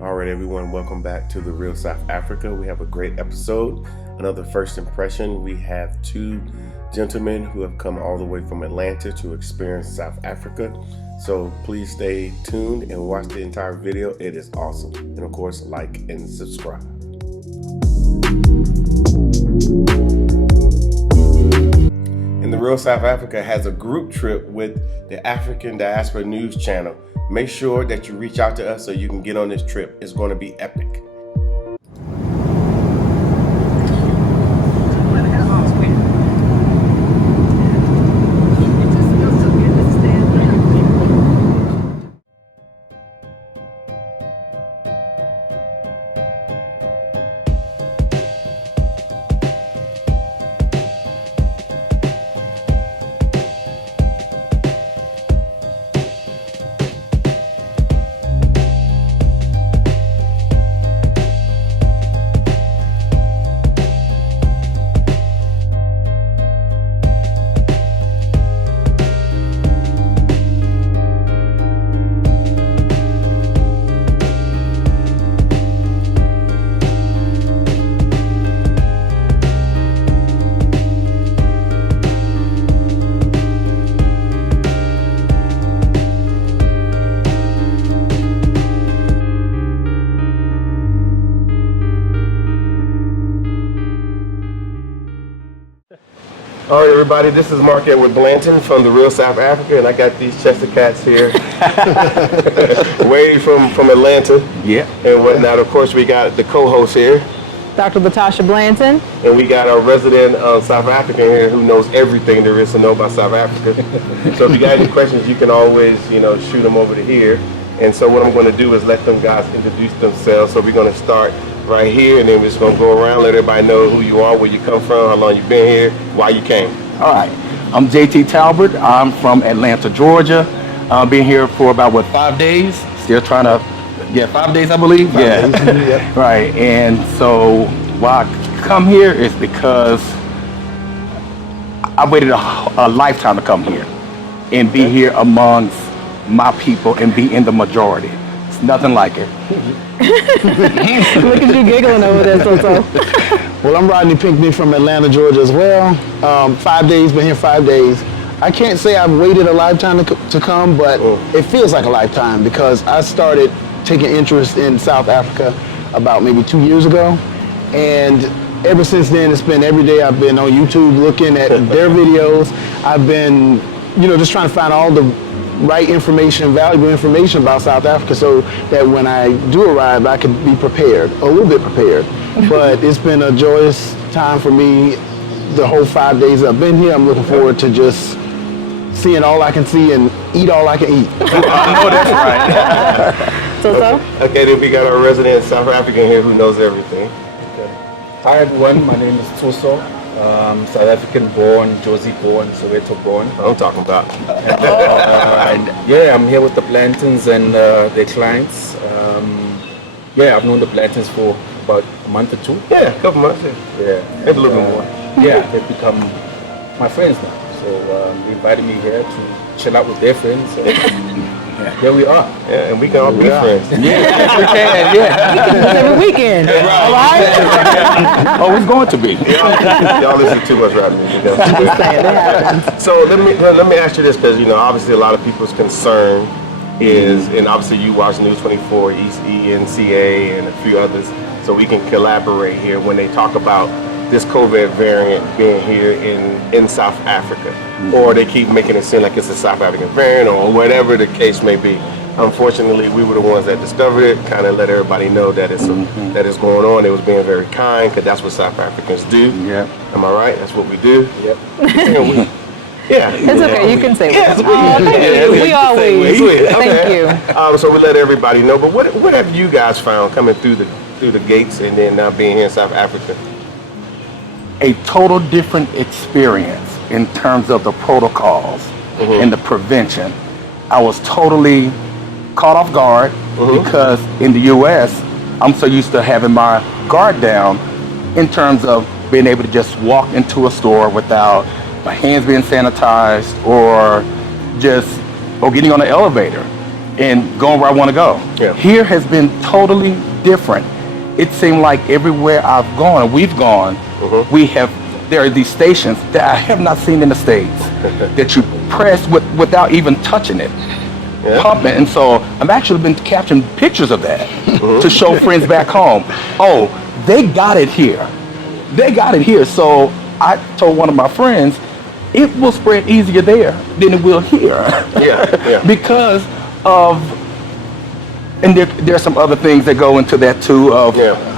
All right, everyone, welcome back to The Real South Africa. We have a great episode, another first impression. We have two gentlemen who have come all the way from Atlanta to experience South Africa. So please stay tuned and watch the entire video. It is awesome. And of course, like and subscribe. And The Real South Africa has a group trip with the African Diaspora News Channel. Make sure that you reach out to us so you can get on this trip. It's going to be epic. All right, everybody, this is Mark Edward Blanton from The Real South Africa, and I got these Chester cats here, way from Atlanta, and whatnot. Of course, we got the co-host here, Dr. Latasha Blanton, and we got our resident South African here who knows everything there is to know about South Africa. So if you got any questions, you can always, shoot them over to here. And so what I'm going to do is let them guys introduce themselves. So we're going to start right here, and then we're just going to go around, let everybody know who you are, where you come from, how long you've been here, why you came. All right, I'm JT Talbert. I'm from Atlanta, Georgia. I've been here for about, 5 days? Still trying to, 5 days, I believe? Five days. Right, and so why I come here is because I waited a lifetime to come here and be here amongst my people and be in the majority. It's nothing like it. look at you giggling over there, so. Well, I'm Rodney Pinkney from Atlanta, Georgia as well. 5 days, been here 5 days. I can't say I've waited a lifetime to come, but it feels like a lifetime because I started taking interest in South Africa about maybe 2 years ago. And ever since then, it's been every day I've been on YouTube looking at their videos. I've been, just trying to find all the right information, valuable information about South Africa so that when I do arrive, I could be prepared, a little bit prepared. But it's been a joyous time for me the whole 5 days I've been here. I'm looking forward to just seeing all I can see and eat all I can eat. I know that's right. So? Okay, then we got our resident South African here who knows everything. Hi everyone, my name is Tuso. South African born, Josie born, Soweto born. I'm talking about. I'm here with the Blantons and their clients. I've known the Blantons for about a month or two. Yeah, a couple months. Yeah, maybe a little bit more. Yeah, they've become my friends now. So they invited me here to chill out with their friends. So here we are. Yeah, and we can all be friends. Yes, we can, We can do this every weekend. All right? Oh, it's going to be. Y'all listen too much rap music. Just saying, it happens. So let me ask you this, because obviously a lot of people's concern is, and obviously you watch News 24, ENCA, and a few others, so we can collaborate here when they talk about this COVID variant being here in South Africa, or they keep making it seem like it's a South African variant or whatever the case may be. Unfortunately, we were the ones that discovered it, kind of let everybody know that it's that it's going on. They was being very kind, because that's what South Africans do. Yeah. Am I right? That's what we do. Yep. Yeah. It's okay, you can say Yes, we always. Thank you. So we let everybody know. But what have you guys found coming through the gates and then now being here in South Africa? A total different experience in terms of the protocols and the prevention. I was totally caught off guard because in the U.S., I'm so used to having my guard down in terms of being able to just walk into a store without my hands being sanitized or getting on an elevator. and going where I want to go. Yeah. Here has been totally different. It seemed like everywhere I've gone, we've gone, there are these stations that I have not seen in the States that you press without even touching it. Yeah. Pumping, and so I've actually been capturing pictures of that to show friends back home. Oh, they got it here. They got it here. So I told one of my friends, it will spread easier there than it will here. Yeah. Because of, and there are some other things that go into that too, of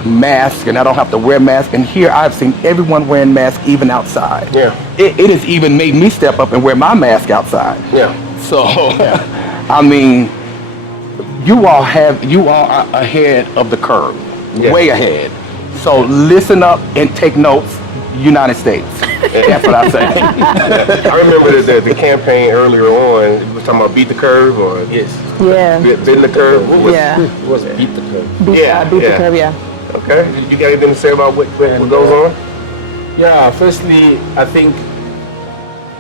masks, and I don't have to wear masks. And here I've seen everyone wearing masks even outside. Yeah. It has even made me step up and wear my mask outside. Yeah. So, I mean, you all are ahead of the curve, way ahead. So listen up and take notes, United States. That's what I say. I remember the campaign earlier on. You was talking about beat the curve, or Yes. Yeah. bend the curve. What was, It was beat the curve. Beat the curve, yeah. Okay. You got anything to say about what goes on? Yeah, firstly, I think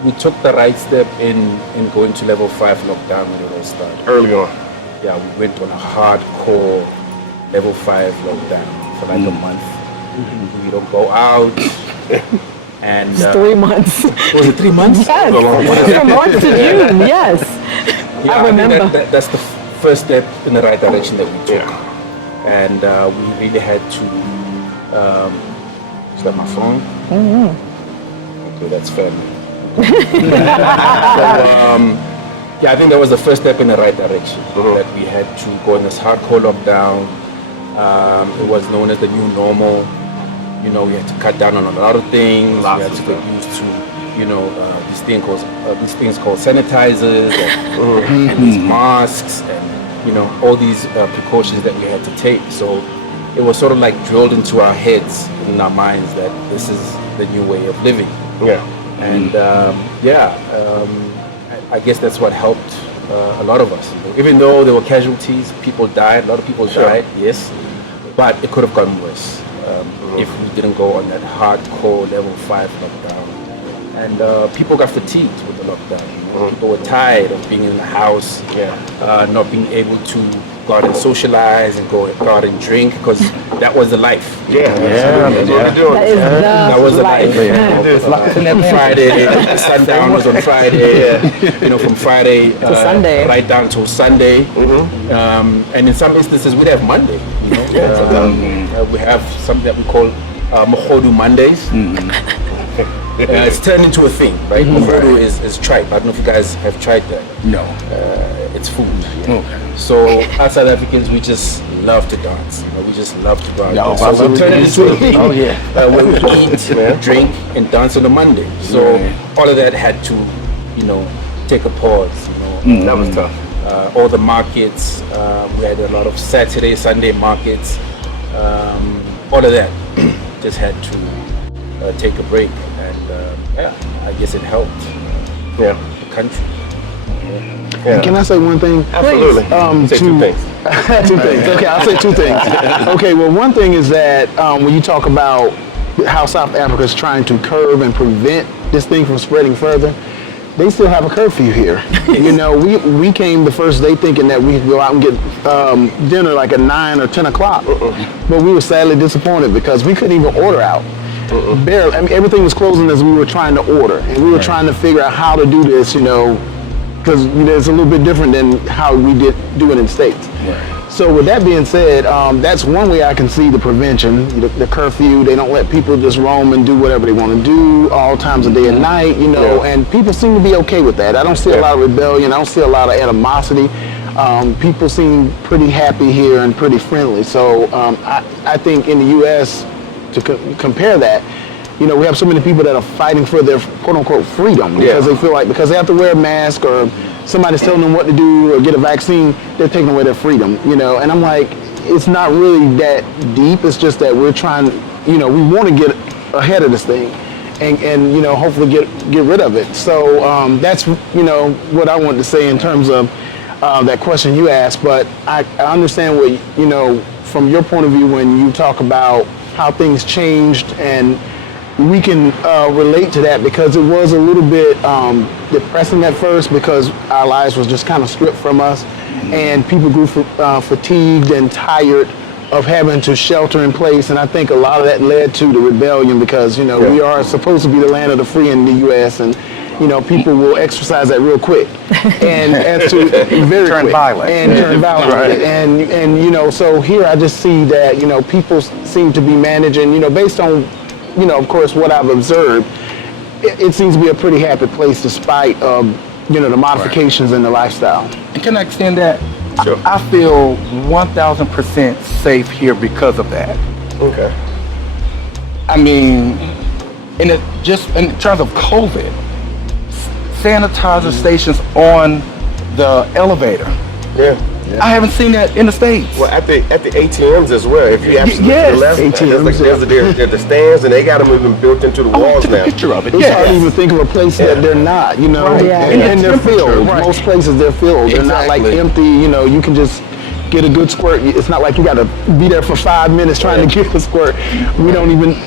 we took the right step in going to level 5 lockdown when it all started. Early on. Yeah, we went on a hardcore level 5 lockdown for like a month. We don't go out. And 3 months. was it 3 months? Yes. From March to June, yes. Yeah, I remember. think that's the first step in the right direction that we took. And we really had to, is that my phone? Okay, that's family. I think that was the first step in the right direction. That we had to go in this hardcore lockdown. It was known as the new normal. You know, we had to cut down on a lot of things. We had to get used to, these things called sanitizers and these masks and, all these precautions that we had to take. So it was sort of like drilled into our heads and in our minds that this is the new way of living. Yeah. And I guess that's what helped a lot of us. Even though there were casualties, people died, a lot of people died, yes, but it could have gone worse if we didn't go on that hardcore level 5 lockdown. And people got fatigued with the lockdown. People were tired of being in the house, not being able to go out and socialize and go out and drink, because that was the life. That's what we're doing. That is That was the life. Friday, sundown was on Friday. From Friday to Sunday, right down to Sunday. And in some instances, we'd have Monday. We have something that we call Mohodu Mondays. It's turned into a thing, right? Mohodu is tripe. I don't know if you guys have tried that. No. It's food. So as South Africans, we just love to dance. We just love to dance. So we turn it into a thing where we eat, drink, and dance on a Monday. So all of that had to, take a pause. That was tough. All the markets, we had a lot of Saturday, Sunday markets. All of that just had to take a break, and I guess it helped the country. Can I say one thing? Absolutely. Say two things. Two things. Okay, I'll say two things. Okay, well, one thing is that when you talk about how South Africa is trying to curb and prevent this thing from spreading further, they still have a curfew here. We came the first day thinking that we could go out and get dinner like at 9 or 10 o'clock. But we were sadly disappointed because we couldn't even order out. Barely. I mean, everything was closing as we were trying to order. And we were trying to figure out how to do this, because it's a little bit different than how we do it in the States. So with that being said, that's one way I can see the prevention, the curfew. They don't let people just roam and do whatever they want to do all times of day and night, and people seem to be okay with that. I don't see a lot of rebellion. I don't see a lot of animosity. People seem pretty happy here and pretty friendly. So I think in the U.S., to compare that, we have so many people that are fighting for their quote-unquote freedom because they feel like because they have to wear a mask or somebody's telling them what to do or get a vaccine, they're taking away their freedom, And I'm like, it's not really that deep. It's just that we're trying, we want to get ahead of this thing and hopefully get rid of it. So that's, what I wanted to say in terms of that question you asked. But I understand what, from your point of view when you talk about how things changed, and we can relate to that because it was a little bit depressing at first because our lives was just kind of stripped from us. and people grew fatigued and tired of having to shelter in place, and I think a lot of that led to the rebellion because, you know, we are supposed to be the land of the free in the U.S., and, you know, people will exercise that real quick and as to very Turn quick violent. and turn violent. Right. And you know, so here I just see that, you know, people seem to be managing, you know, based on, you know, of course, what I've observed, it seems to be a pretty happy place despite, you know, the modifications in the lifestyle. And can I extend that? Sure. I feel 1,000% safe here because of that. Okay. I mean, just in terms of COVID, sanitizer stations on the elevator. Yeah. I haven't seen that in the States. Well, at the ATMs as well. If you actually look to the left, ATMs, there's the stands, and they got them even built into the I walls took a now. picture of it. It's hard to Yes. even think of a place that they're not, you know, Right. Yeah. and they're temperature, filled. right. Most places they're filled. They're not like Exactly. empty, you know, you can just get a good squirt. It's not like you got to be there for 5 minutes trying to get a squirt.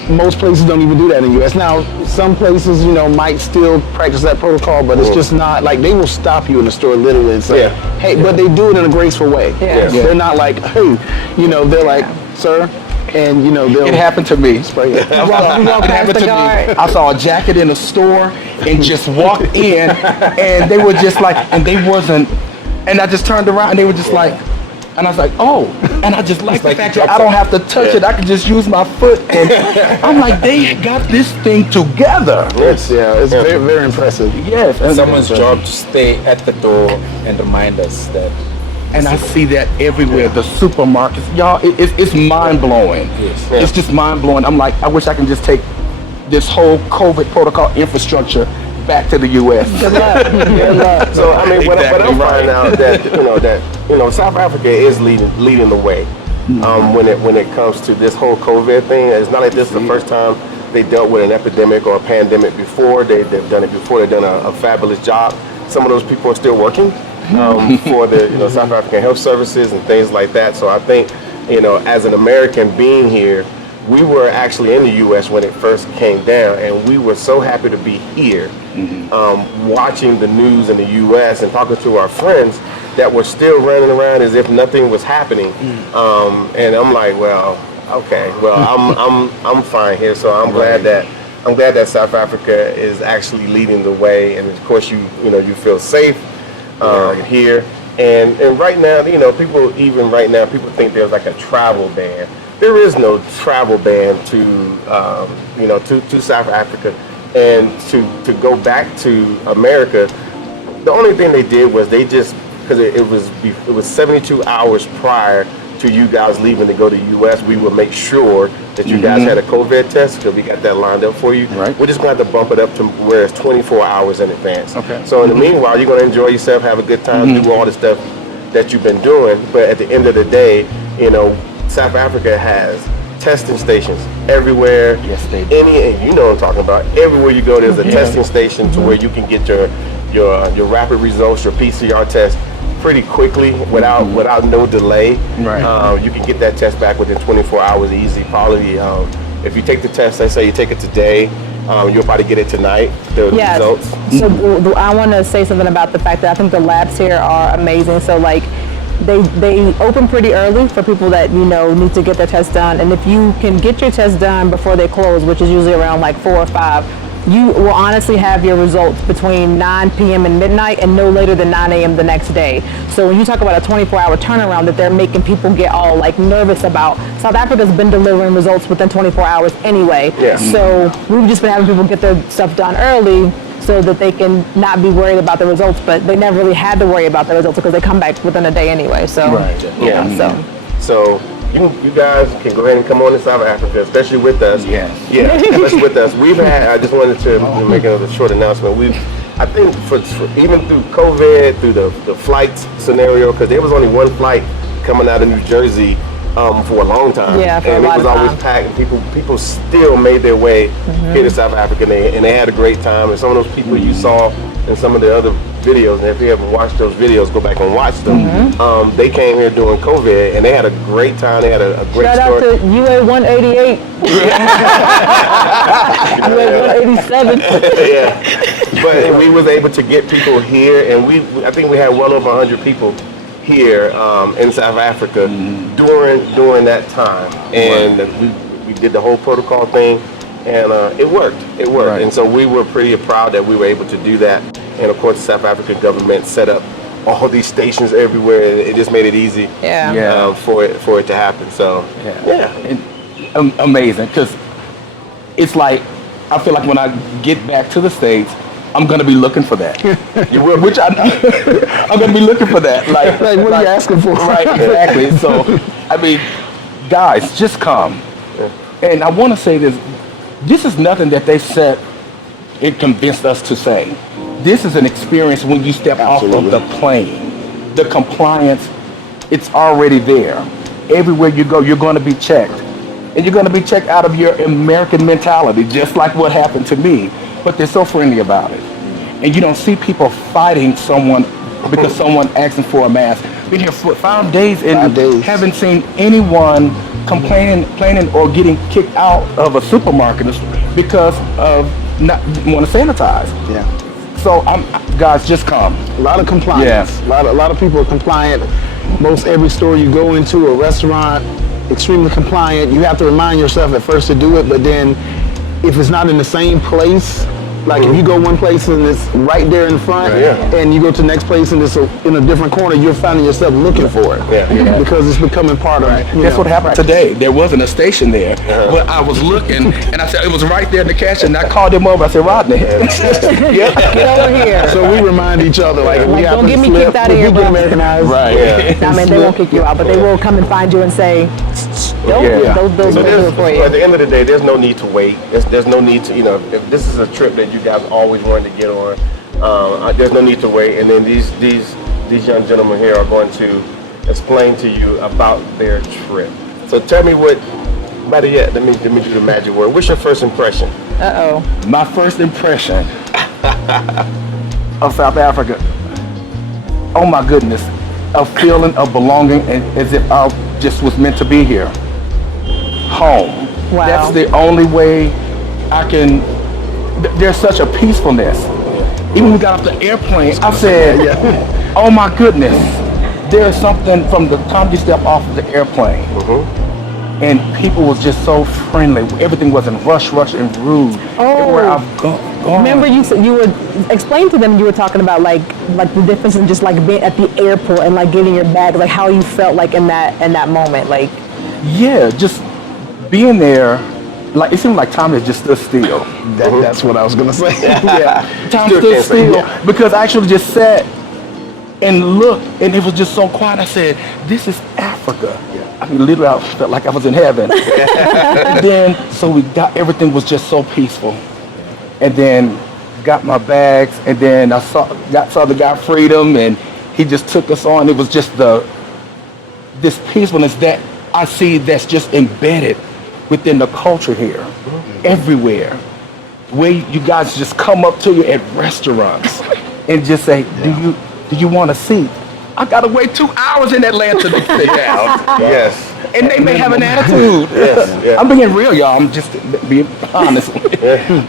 Most places don't even do that in the U.S. Now, some places, you know, might still practice that protocol, but it's just not, like, they will stop you in the store literally and say, hey, but they do it in a graceful way. Yeah. They're not like, hey, you know, they're like, sir, and, you know, they'll It happened to me. spray it. You walk It past happened the to guard. me. I saw a jacket in a store and just walked in, and they were just like, and they wasn't, and I just turned around and they were just like, and I was like, oh, and I just like the fact that I don't have to touch it. I can just use my foot, and I'm like, they got this thing together. Yes. It's very, very impressive. Yes, and Someone's job to stay at the door and remind us that. And I see that everywhere. The supermarkets, y'all, it's mind blowing. Yes. It's just mind blowing. I'm like, I wish I can just take this whole COVID protocol infrastructure back to the U.S. Good luck. Good luck. So I mean, what Exactly I'm right. finding out that South Africa is leading the way when it comes to this whole COVID thing. It's not like this is the first time they dealt with an epidemic or a pandemic before. They've done it before. They've done a fabulous job. Some of those people are still working for the South African health services and things like that. So I think as an American being here, we were actually in the U.S. when it first came down, and we were so happy to be here, watching the news in the U.S. and talking to our friends that were still running around as if nothing was happening. And I'm like, well, okay, well, I'm fine here. So I'm glad that South Africa is actually leading the way, and of course you feel safe here. And right now, people think there's like a travel ban. There is no travel ban to South Africa, and to go back to America. The only thing they did was because it was 72 hours prior to you guys leaving to go to the U.S. We would make sure that you guys had a COVID test, because we got that lined up for you. Right. We're just going to have to bump it up to where it's 24 hours in advance. Okay. So in the meanwhile, you're going to enjoy yourself, have a good time, do all the stuff that you've been doing. But at the end of the day, South Africa has testing stations everywhere. Yes, they do. And you know what I'm talking about. Everywhere you go, there's a testing station to where you can get your rapid results, your PCR test pretty quickly without no delay. Right. You can get that test back within 24 hours easy. Probably if you take the test, let's say you take it today, you'll probably get it tonight, the Yes. results. So I want to say something about the fact that I think the labs here are amazing. So like they open pretty early for people that need to get their test done, and if you can get your test done before they close, which is usually around like 4 or 5, you will honestly have your results between 9 p.m. and midnight and no later than 9 a.m. the next day. So when you talk about a 24-hour turnaround that they're making people get all like nervous about, South Africa's been delivering results within 24 hours anyway. Yeah. So we've just been having people get their stuff done early so that they can not be worried about the results, but they never really had to worry about the results because they come back within a day anyway. So Yeah. So you guys can go ahead and come on to South Africa, especially with us. Yes. Yeah, especially with us. I just wanted to make another short announcement. I think for even through COVID, through the flight scenario, because there was only one flight coming out of New Jersey for a long time. Yeah, for and a lot it was of always time. packed, and people still made their way here to South Africa, and they had a great time. And some of those people you saw in some of the other videos, and if you haven't watched those videos, go back and watch them. They came here during COVID, and they had a great time. They had a great shout out story. to UA 188, UA 187. Yeah, but we was able to get people here, and I think we had well over 100 people here in South Africa during that time, and we did the whole protocol thing, and it worked. Right. And so we were pretty proud that we were able to do that. And of course, the South African government set up all these stations everywhere, and it just made it easy for it to happen. So amazing, because it's like I feel like when I get back to the States, I'm gonna be looking for that. You will, which I'm gonna be looking for that. Like what are you asking for? Right, exactly. So, I mean, guys, just come. And I want to say this. This is nothing that they said it convinced us to say. This is an experience when you step off of the plane. The compliance, it's already there. Everywhere you go, you're going to be checked. And you're going to be checked out of your American mentality, just like what happened to me. But they're so friendly about it. And you don't see people fighting someone because someone asking for a mask. Been here for 5 days and haven't seen anyone complaining or getting kicked out of a supermarket because of not want to sanitize. Yeah. So guys, just come. A lot of compliance. A lot of people are compliant. Most every store you go into, a restaurant, extremely compliant. You have to remind yourself at first to do it, but then if it's not in the same place, like if you go one place and it's right there in front, and you go to the next place and it's in a different corner, you're finding yourself looking for it because it's becoming part of it. That's what happened today. There wasn't a station there, but I was looking and I said it was right there in the cash, and I called him over. I said, Rodney, Get over here. So we remind each other, like we have don't get me kicked out of here, get bro. Americanized. Right. I mean, they won't kick you out, but they will come and find you and say, those will do it for you. At the end of the day, there's no need to wait. There's no need to, if this is a trip that you guys always wanted to get on, there's no need to wait. And then these young gentlemen here are going to explain to you about their trip. So tell me better yet, let me do the magic word. What's your first impression? My first impression of South Africa, oh my goodness, a feeling of belonging and as if I just was meant to be here. Home. Wow. That's the only way I can, there's such a peacefulness. Even when we got off the airplane, I said, oh my goodness, there's something from the time you step off of the airplane. And people was just so friendly. Everything wasn't rush and rude. Everywhere I've gone. Remember you were explain to them, you were talking about like the difference in just like being at the airport and like getting your bag, like how you felt like in that moment, like. Yeah, just being there, like it seemed like time had just stood still. That's what I was gonna say. Time stood still because I actually just sat and looked, and it was just so quiet. I said, "This is Africa." I mean, literally, I felt like I was in heaven. And then, so everything was just so peaceful. And then got my bags, and then I saw the guy Freedom, and he just took us on. It was just this peacefulness that I see that's just embedded within the culture here, everywhere. Where you guys just come up to you at restaurants and just say, do you want a seat? I gotta wait 2 hours in Atlanta to sit down. Yes. And they may have an attitude. I'm being real, y'all. I'm just being honest.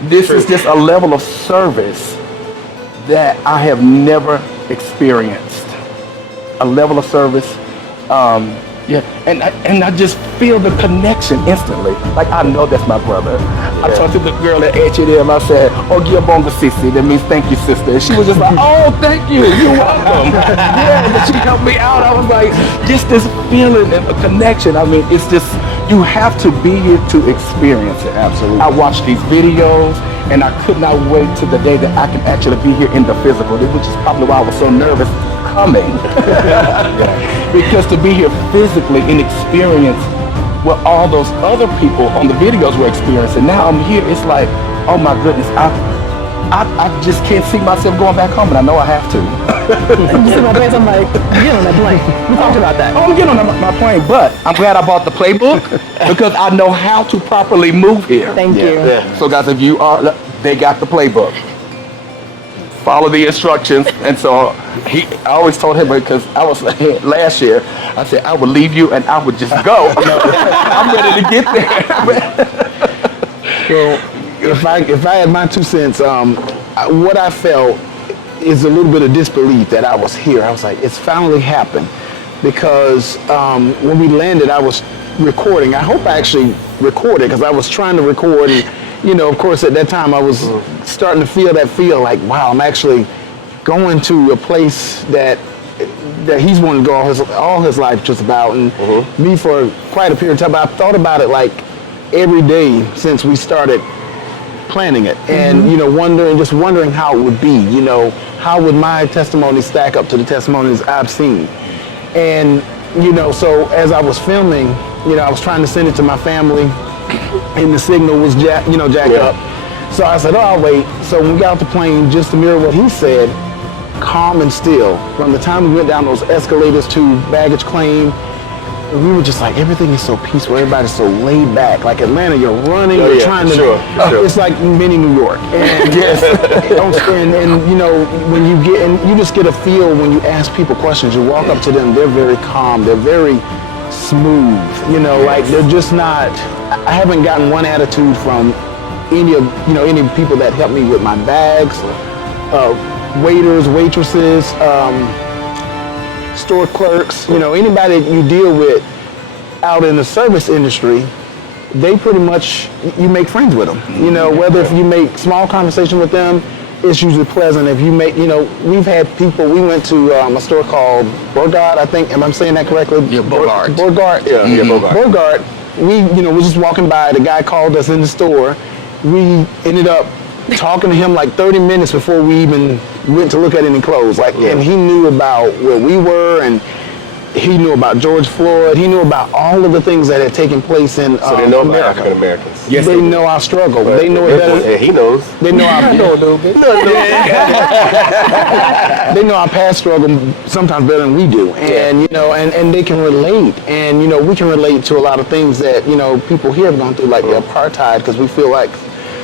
This is just a level of service that I have never experienced. A level of service, and I just feel the connection instantly. Like I know that's my brother. I talked to the girl at H&M. I said, "Oh, Giyabonga Sisi." That means thank you, sister. And she was just like, "Oh, thank you. You're welcome." But she helped me out. I was like, just this feeling and a connection. I mean, it's just you have to be here to experience it. Absolutely. I watched these videos, and I could not wait to the day that I can actually be here in the physical, which is probably why I was so nervous coming. Because to be here physically and experience what all those other people on the videos were experiencing. Now I'm here, it's like, oh my goodness, I just can't see myself going back home, and I know I have to. I'm like, get on that plane. We talked about that. Oh, I'm getting on my plane, but I'm glad I bought the playbook because I know how to properly move here. Thank you. So guys, if you are, they got the playbook. Follow the instructions. And so I always told him, because I was last year, I said I would leave you and I would just go. I'm ready to get there. Well, if I had my 2 cents, what I felt is a little bit of disbelief that I was here. I was like, it's finally happened. because when we landed, I was recording. I hope I actually recorded because I was trying to record. And, of course, at that time I was starting to feel like, wow, I'm actually going to a place that he's wanted to go all his life just about, and me for quite a period of time. I've thought about it like every day since we started planning it, and wondering how it would be. How would my testimony stack up to the testimonies I've seen? And so as I was filming, I was trying to send it to my family, and the signal was jacked up. So I said, oh, I'll wait. So when we got off the plane, just to mirror what he said, calm and still. From the time we went down those escalators to baggage claim, we were just like, everything is so peaceful. Everybody's so laid back. Like Atlanta, you're running, you're trying to. Sure. It's like mini New York. And when you get, and you just get a feel when you ask people questions. You walk up to them, they're very calm. They're very smooth. Like they're just not. I haven't gotten one attitude from any people that helped me with my bags, waiters, waitresses, store clerks, anybody that you deal with out in the service industry, they pretty much, you make friends with them. Whether if you make small conversation with them, it's usually pleasant. If you make, we've had people, we went to a store called Borgard, I think, am I saying that correctly? Yeah, Borgard. Borgard. Yeah, Borgard. Borgard, we were just walking by, the guy called us in the store. We ended up talking to him like 30 minutes before we even went to look at any clothes. And he knew about where we were, and he knew about George Floyd. He knew about all of the things that had taken place in So they know about America. African Americans. Yes, they know our struggle. But they know it better. And he knows. They know our I know a little bit. they know our past struggle sometimes better than we do, and and they can relate, and we can relate to a lot of things that people here have gone through, like the apartheid, because we feel like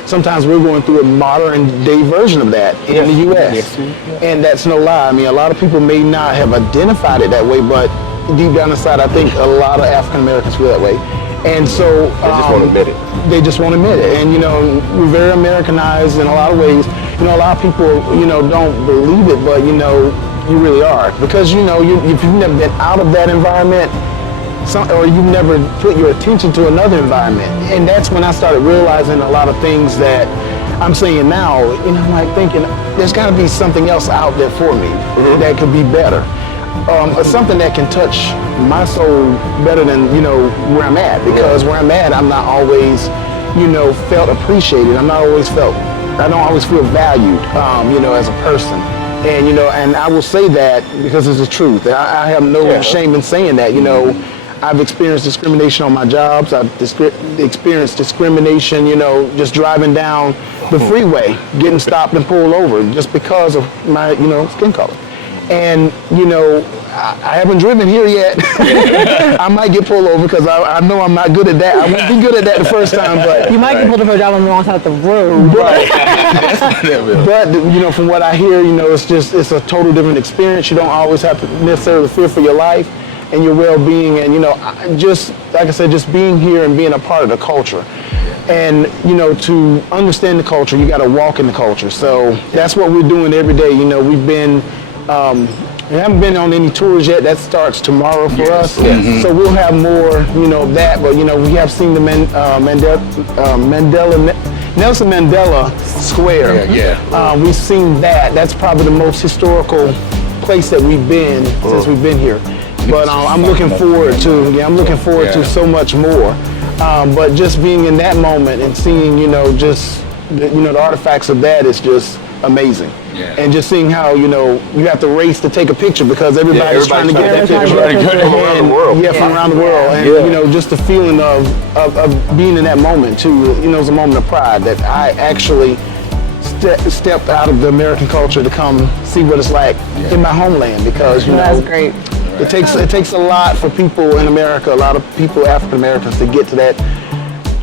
sometimes we're going through a modern day version of that in the U.S. And that's no lie. I mean, a lot of people may not have identified it that way, but deep down inside, I think a lot of African Americans feel that way. And so They just won't admit it. They just won't admit it. And we're very Americanized in a lot of ways. A lot of people don't believe it, but you really are, because if you've never been out of that environment, or you've never put your attention to another environment. And that's when I started realizing a lot of things that I'm saying now, I'm like thinking, there's got to be something else out there for me that could be better. Something that can touch my soul better than, where I'm at. Because where I'm at, I'm not always, felt appreciated. I don't always feel valued, as a person. And, and I will say that because it's the truth. I have no shame in saying that, I've experienced discrimination on my jobs. I've experienced discrimination, just driving down the freeway, getting stopped and pulled over just because of my, skin color. And, I haven't driven here yet. I might get pulled over because I know I'm not good at that. I won't be good at that the first time, but You might get pulled over driving on the wrong side of the road. Right. But from what I hear, it's a total different experience. You don't always have to necessarily fear for your life and your well-being, and just like I said, just being here and being a part of the culture. And to understand the culture, you got to walk in the culture. So that's what we're doing every day. We've been we haven't been on any tours yet. That starts tomorrow for us. So we'll have more of that. But we have seen the Nelson Mandela Square. We've seen that. That's probably the most historical place that we've been since we've been here. But I'm looking forward to so much more. But just being in that moment and seeing, the artifacts of that is just amazing. And just seeing how, you have to race to take a picture because everybody's trying to get that picture. From around the world. From around the world. And, just the feeling of being in that moment too, is a moment of pride that I actually stepped out of the American culture to come see what it's like in my homeland, because, That's great. It takes a lot for people in America, a lot of people, African Americans, to get to that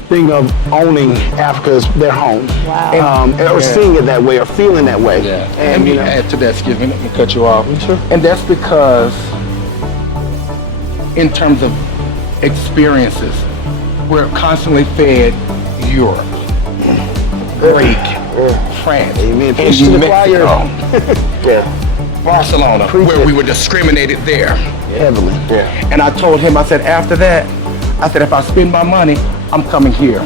thing of owning Africa as their home. Wow. Or seeing it that way, or feeling that way. And let me add to that, excuse me, let me cut you off. Sure. And that's because in terms of experiences, we're constantly fed Europe, Greek, France, Amen. and Preach to the choir. Mexico. Barcelona, where we were discriminated there. Heavily. Yeah. And I told him, I said, after that, I said, if I spend my money, I'm coming here.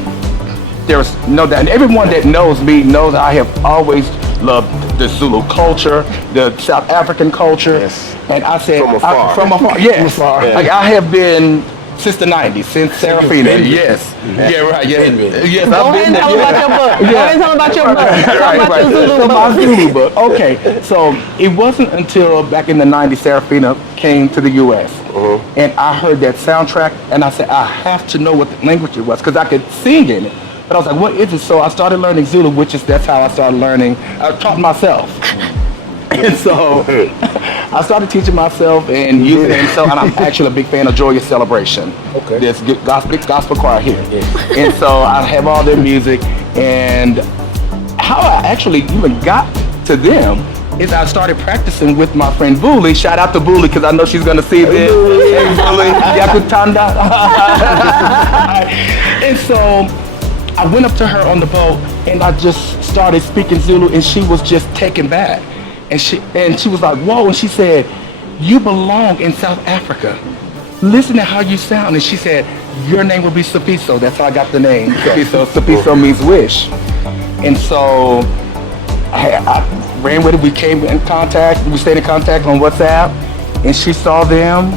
There's no doubt. And everyone that knows me knows I have always loved the Zulu culture, the South African culture. Yes. And I said, From afar. from afar, yes. From afar. Like I have been since the 90s, since Serafina. Yes. Yeah, right. Yeah. Yes, Go ahead and tell them about your book. Go ahead and tell them about your book. Tell them about your Zulu So my book. Zulu book. Okay. So it wasn't until back in the 90s Serafina came to the U.S. And I heard that soundtrack and I said, I have to know what the language it was because I could sing in it. But I was like, what is it? So I started learning Zulu, that's how I started learning. I taught myself. And so I started teaching myself and using it. And I'm actually a big fan of Joyous Celebration. Okay. There's good gospel choir here. And so I have all their music. And how I actually even got to them is I started practicing with my friend Booley. Shout out to Booley because I know she's going to see this. Hey, Booley. Yakutanda. And so I went up to her on the boat and I just started speaking Zulu and she was just taken back. And she was like, whoa, and she said, you belong in South Africa. Listen to how you sound. And she said, your name will be Sapiso. That's how I got the name. Sapiso. Sapiso means wish. And so I ran with it. We came in contact. We stayed in contact on WhatsApp. And she saw them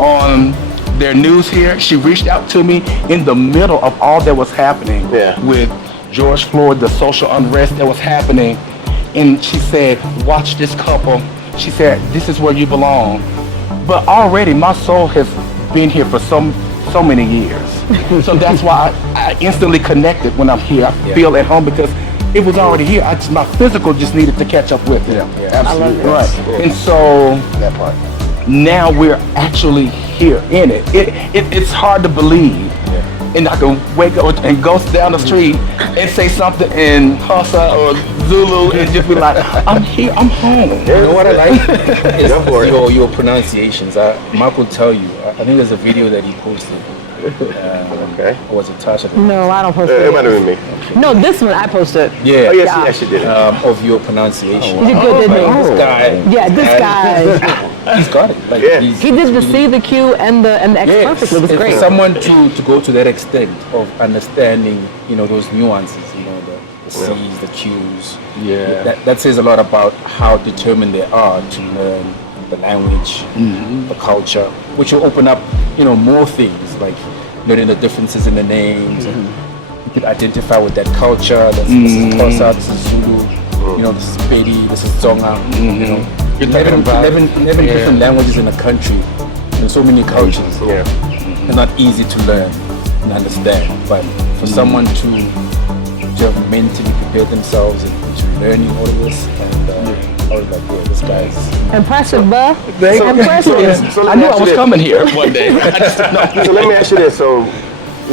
on their news here. She reached out to me in the middle of all that was happening with George Floyd, the social unrest that was happening. And she said, watch this couple. She said, this is where you belong. But already my soul has been here for so many years. So that's why I instantly connected when I'm here. I feel at home because it was already here. My physical just needed to catch up with it. Absolutely. Right. And so That part. now we're actually here in it. It's hard to believe. And I can wake up and go down the street and say something in Hausa or Zulu and just be like, I'm here, I'm home. You know what I like? Is Go for it. your pronunciations. Mark will tell you. I think there's a video that he posted. Okay. Or was it Tasha? No, I don't post It might it. have been me. No, this one I posted. Yeah. Oh, yes, she did it. Of your pronunciation. You did good, didn't you? This guy. Yeah, this guy. He's got it. Like, Yeah. He did the C, the Q, and the X perfectly. It was and great. for someone to go to that extent of understanding, those nuances, the C's, the Q's. Yeah. That says a lot about how determined they are to learn the language, the culture, which will open up, more things like learning the differences in the names. And you can identify with that culture. This is Xhosa, this is Zulu. This is Pedi, this is Tsonga. You're talking about 11 different languages in a country, and so many cultures. Yeah. It's not easy to learn and understand, but for someone to have mentally prepared themselves into learning all of this, and I was like, yeah, this guy's Impressive, bruh. Impressive. So I let me knew ask I you was this. coming here one day. I just didn't know. So let me ask you this. So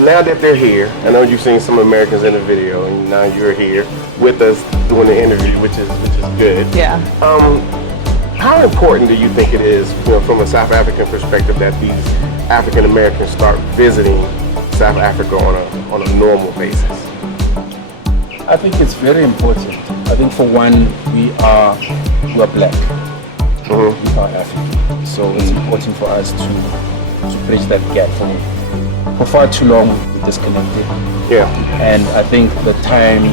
now that they're here, I know you've seen some Americans in the video, and now you're here with us doing the interview, which is good. Yeah. How important do you think it is, from a South African perspective, that these African Americans start visiting South Africa on a normal basis? I think it's very important. I think for one, we are black. We are African. So it's important for us to bridge that gap. For far too long, we're disconnected. Yeah. And I think the time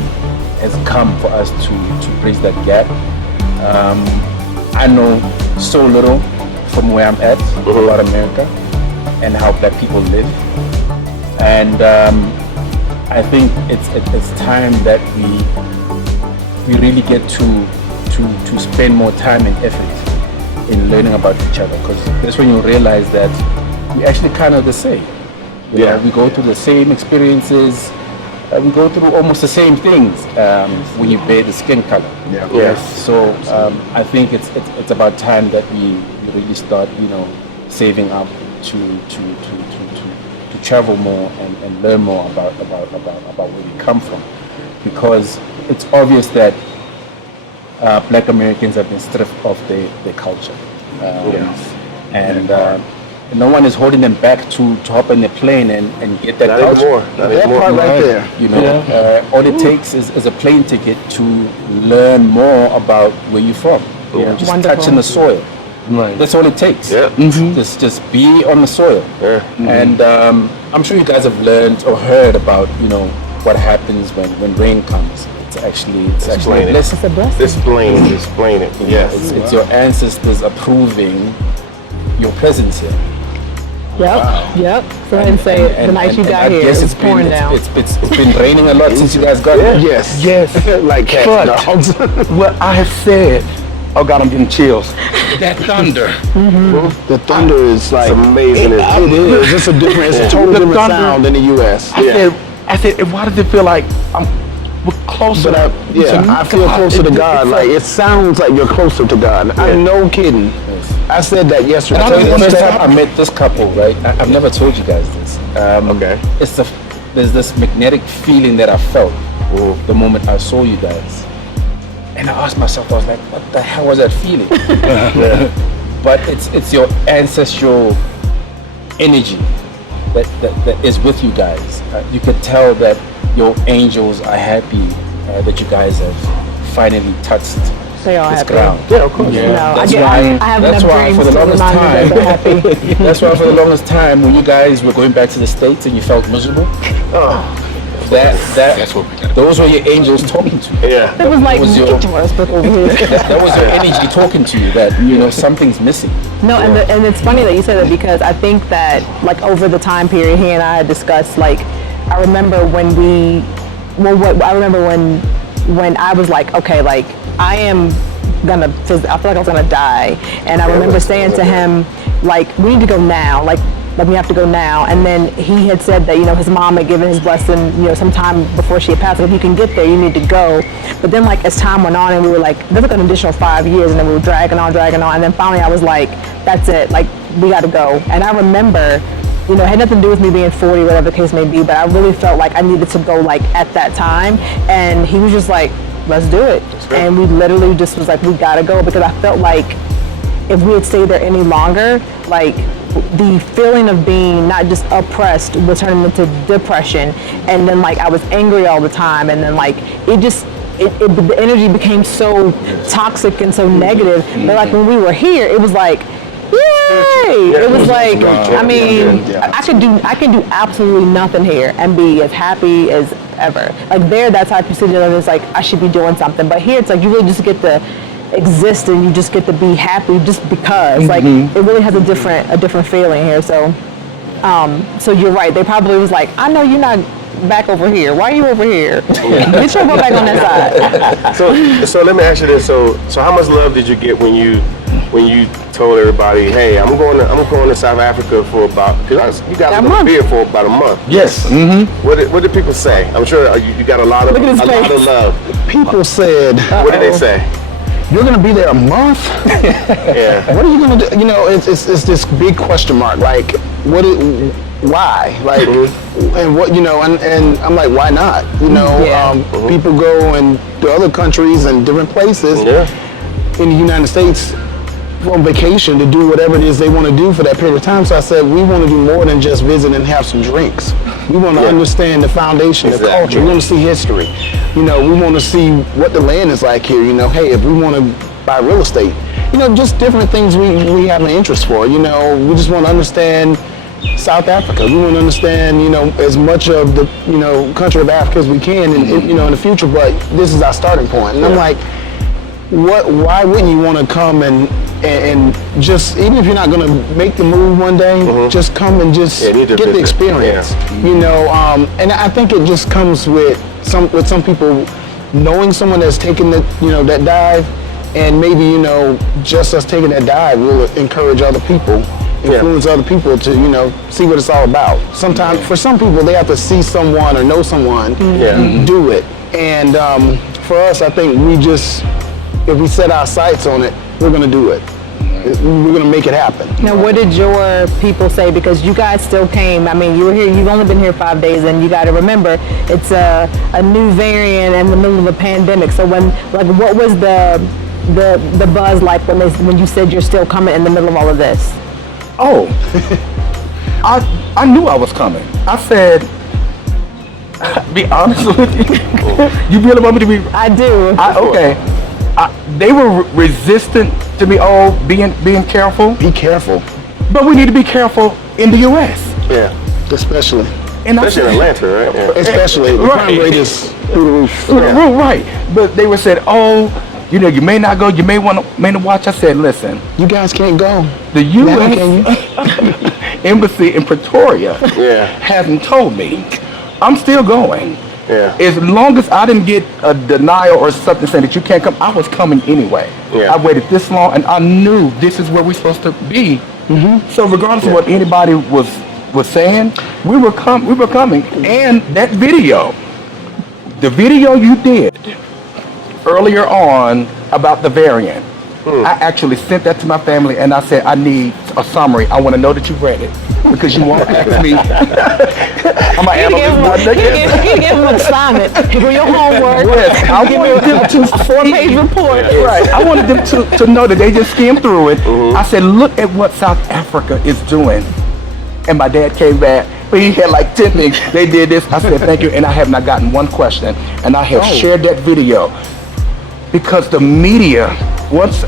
has come for us to bridge that gap. I know so little from where I'm at about America and how black people live. And I think it's time that we really get to spend more time and effort in learning about each other, because that's when you realize that we're actually kind of the same. You know, we go through the same experiences. We go through almost the same things when you bear the skin color. Yes. So I think it's about time that we really start, saving up to travel more and learn more about where we come from, because it's obvious that Black Americans have been stripped of their culture, and no one is holding them back to hop in a plane and get that Not culture. anymore. Not anymore. part right there. All it takes is a plane ticket to learn more about where you're from. Just Wonderful. touching the soil. Right. That's all it takes. Yeah. Just be on the soil. Yeah. And I'm sure you guys have learned or heard about, what happens when rain comes. It's actually Explain a it. blessing. It's a blessing. Explain it. Yes. It's your ancestors approving your presence here. Yep. Go ahead and say it. The night you got I here, guess it's pouring down. It's been raining a lot since you guys got here. Yes. like cats, But dogs. what I have said, oh God, I'm getting chills. That thunder. The thunder is like It's amazing. It is. It's a total The different thunder. sound in the U.S. I said, why does it feel like we're closer? But I feel closer to God. Like it sounds like you're closer to God. I'm no kidding. I said that yesterday. I tell you, the first time I met this couple, right? I've never told you guys this. Okay. There's this magnetic feeling that I felt the moment I saw you guys, and I asked myself, I was like, what the hell was that feeling? But it's your ancestral energy that is with you guys. You can tell that your angels are happy that you guys have finally touched They are this happy. ground. Yeah, of course. No, That's I have that's enough why dreams for the to longest remind me time, that they're happy. that's why for the longest time when you guys were going back to the States and you felt miserable, those were your angels talking to you. Yeah. It was like, was your- get yours book over here. That was your energy talking to you that something's missing. No, and it's funny that you said that because I think that like over the time period he and I had discussed, like I remember when when I was like, okay, like I feel like I was gonna die, and I remember saying to him, like, we need to go now, like we have to go now. And then he had said that his mom had given his blessing sometime before she had passed, like, if you can get there you need to go. But then like as time went on and we were like, there's like an additional 5 years, and then we were dragging on, and then finally I was like, that's it, like we got to go. And I remember it had nothing to do with me being 40, whatever the case may be, but I really felt like I needed to go like at that time. And he was just like, let's do it. And we literally just was like, we gotta go, because I felt like if we had stayed there any longer, like the feeling of being not just oppressed was turning into depression. And then like I was angry all the time, and then like the energy became so toxic and so negative. But like when we were here, it was like, yay! It was like, I mean, I can do absolutely nothing here and be as happy as ever. Like there, that's how I see it. It's like I should be doing something, but here it's like you really just get to exist and you just get to be happy just because. Like it really has a different feeling here. So, so you're right. They probably was like, I know you're not back over here. Why are you over here? Get your butt back on that side. So let me ask you this. So how much love did you get when you told everybody, hey, I'm going to South Africa for about, because you guys are going to be here for about a month. Yes. What did people say? I'm sure you got a lot of love. People said, What did they say? you're going to be there a month? Yeah. What are you going to do? It's this big question mark. Like, why? Like, and what, and I'm like, why not? People go to other countries and different places in the United States on vacation to do whatever it is they want to do for that period of time. So I said, we want to do more than just visit and have some drinks. We want to understand the foundation, the culture. We want to see history. We want to see what the land is like here. Hey, if we want to buy real estate, just different things we have an interest for. We just want to understand South Africa. We want to understand, as much of the, country of Africa as we can in the future, but this is our starting point. And I'm like, why wouldn't you want to come and just, even if you're not going to make the move one day, just come and just get the experience. And I think it just comes with some people knowing someone that's taken that dive, and maybe just us taking that dive will encourage other people, influence other people to see what it's all about. Sometimes for some people they have to see someone or know someone do it, and for us I think if we set our sights on it, we're going to do it. We're going to make it happen. Now, what did your people say? Because you guys still came. I mean, you were here. You've only been here 5 days, and you got to remember, it's a new variant in the middle of a pandemic. So what was the buzz like when you said you're still coming in the middle of all of this? Oh, I knew I was coming. I said, be honest with you. You really want me to be? I do. Okay. they were resistant to me. Oh, being careful. Be careful, But we need to be careful in the U.S. Yeah. especially. And I Especially in Atlanta, right? Yeah. Especially the crime rate is through the roof. Right. But they were said, oh, you know, you may not go, you may not watch. I said, listen, You guys can't go. the Now U.S. can you? Embassy in Pretoria Yeah. hasn't told me. I'm still going. Yeah. As long as I didn't get a denial or something saying that you can't come, I was coming anyway. Yeah. I waited this long, and I knew this is where we're supposed to be. So regardless of what anybody was saying, we were coming. And that video, the video you did earlier on about the variant, I actually sent that to my family, and I said, I need a summary. I want to know that you've read it, because you won't ask me. I'm an analyst. He gave him an assignment. Here your homework. Yes, I wanted them to A 4-page report. Right. I wanted them to know that they just skimmed through it. I said, look at what South Africa is doing. And my dad came back, but he had like 10 things. They did this. I said, thank you. And I have not gotten one question. And I have shared that video because the media,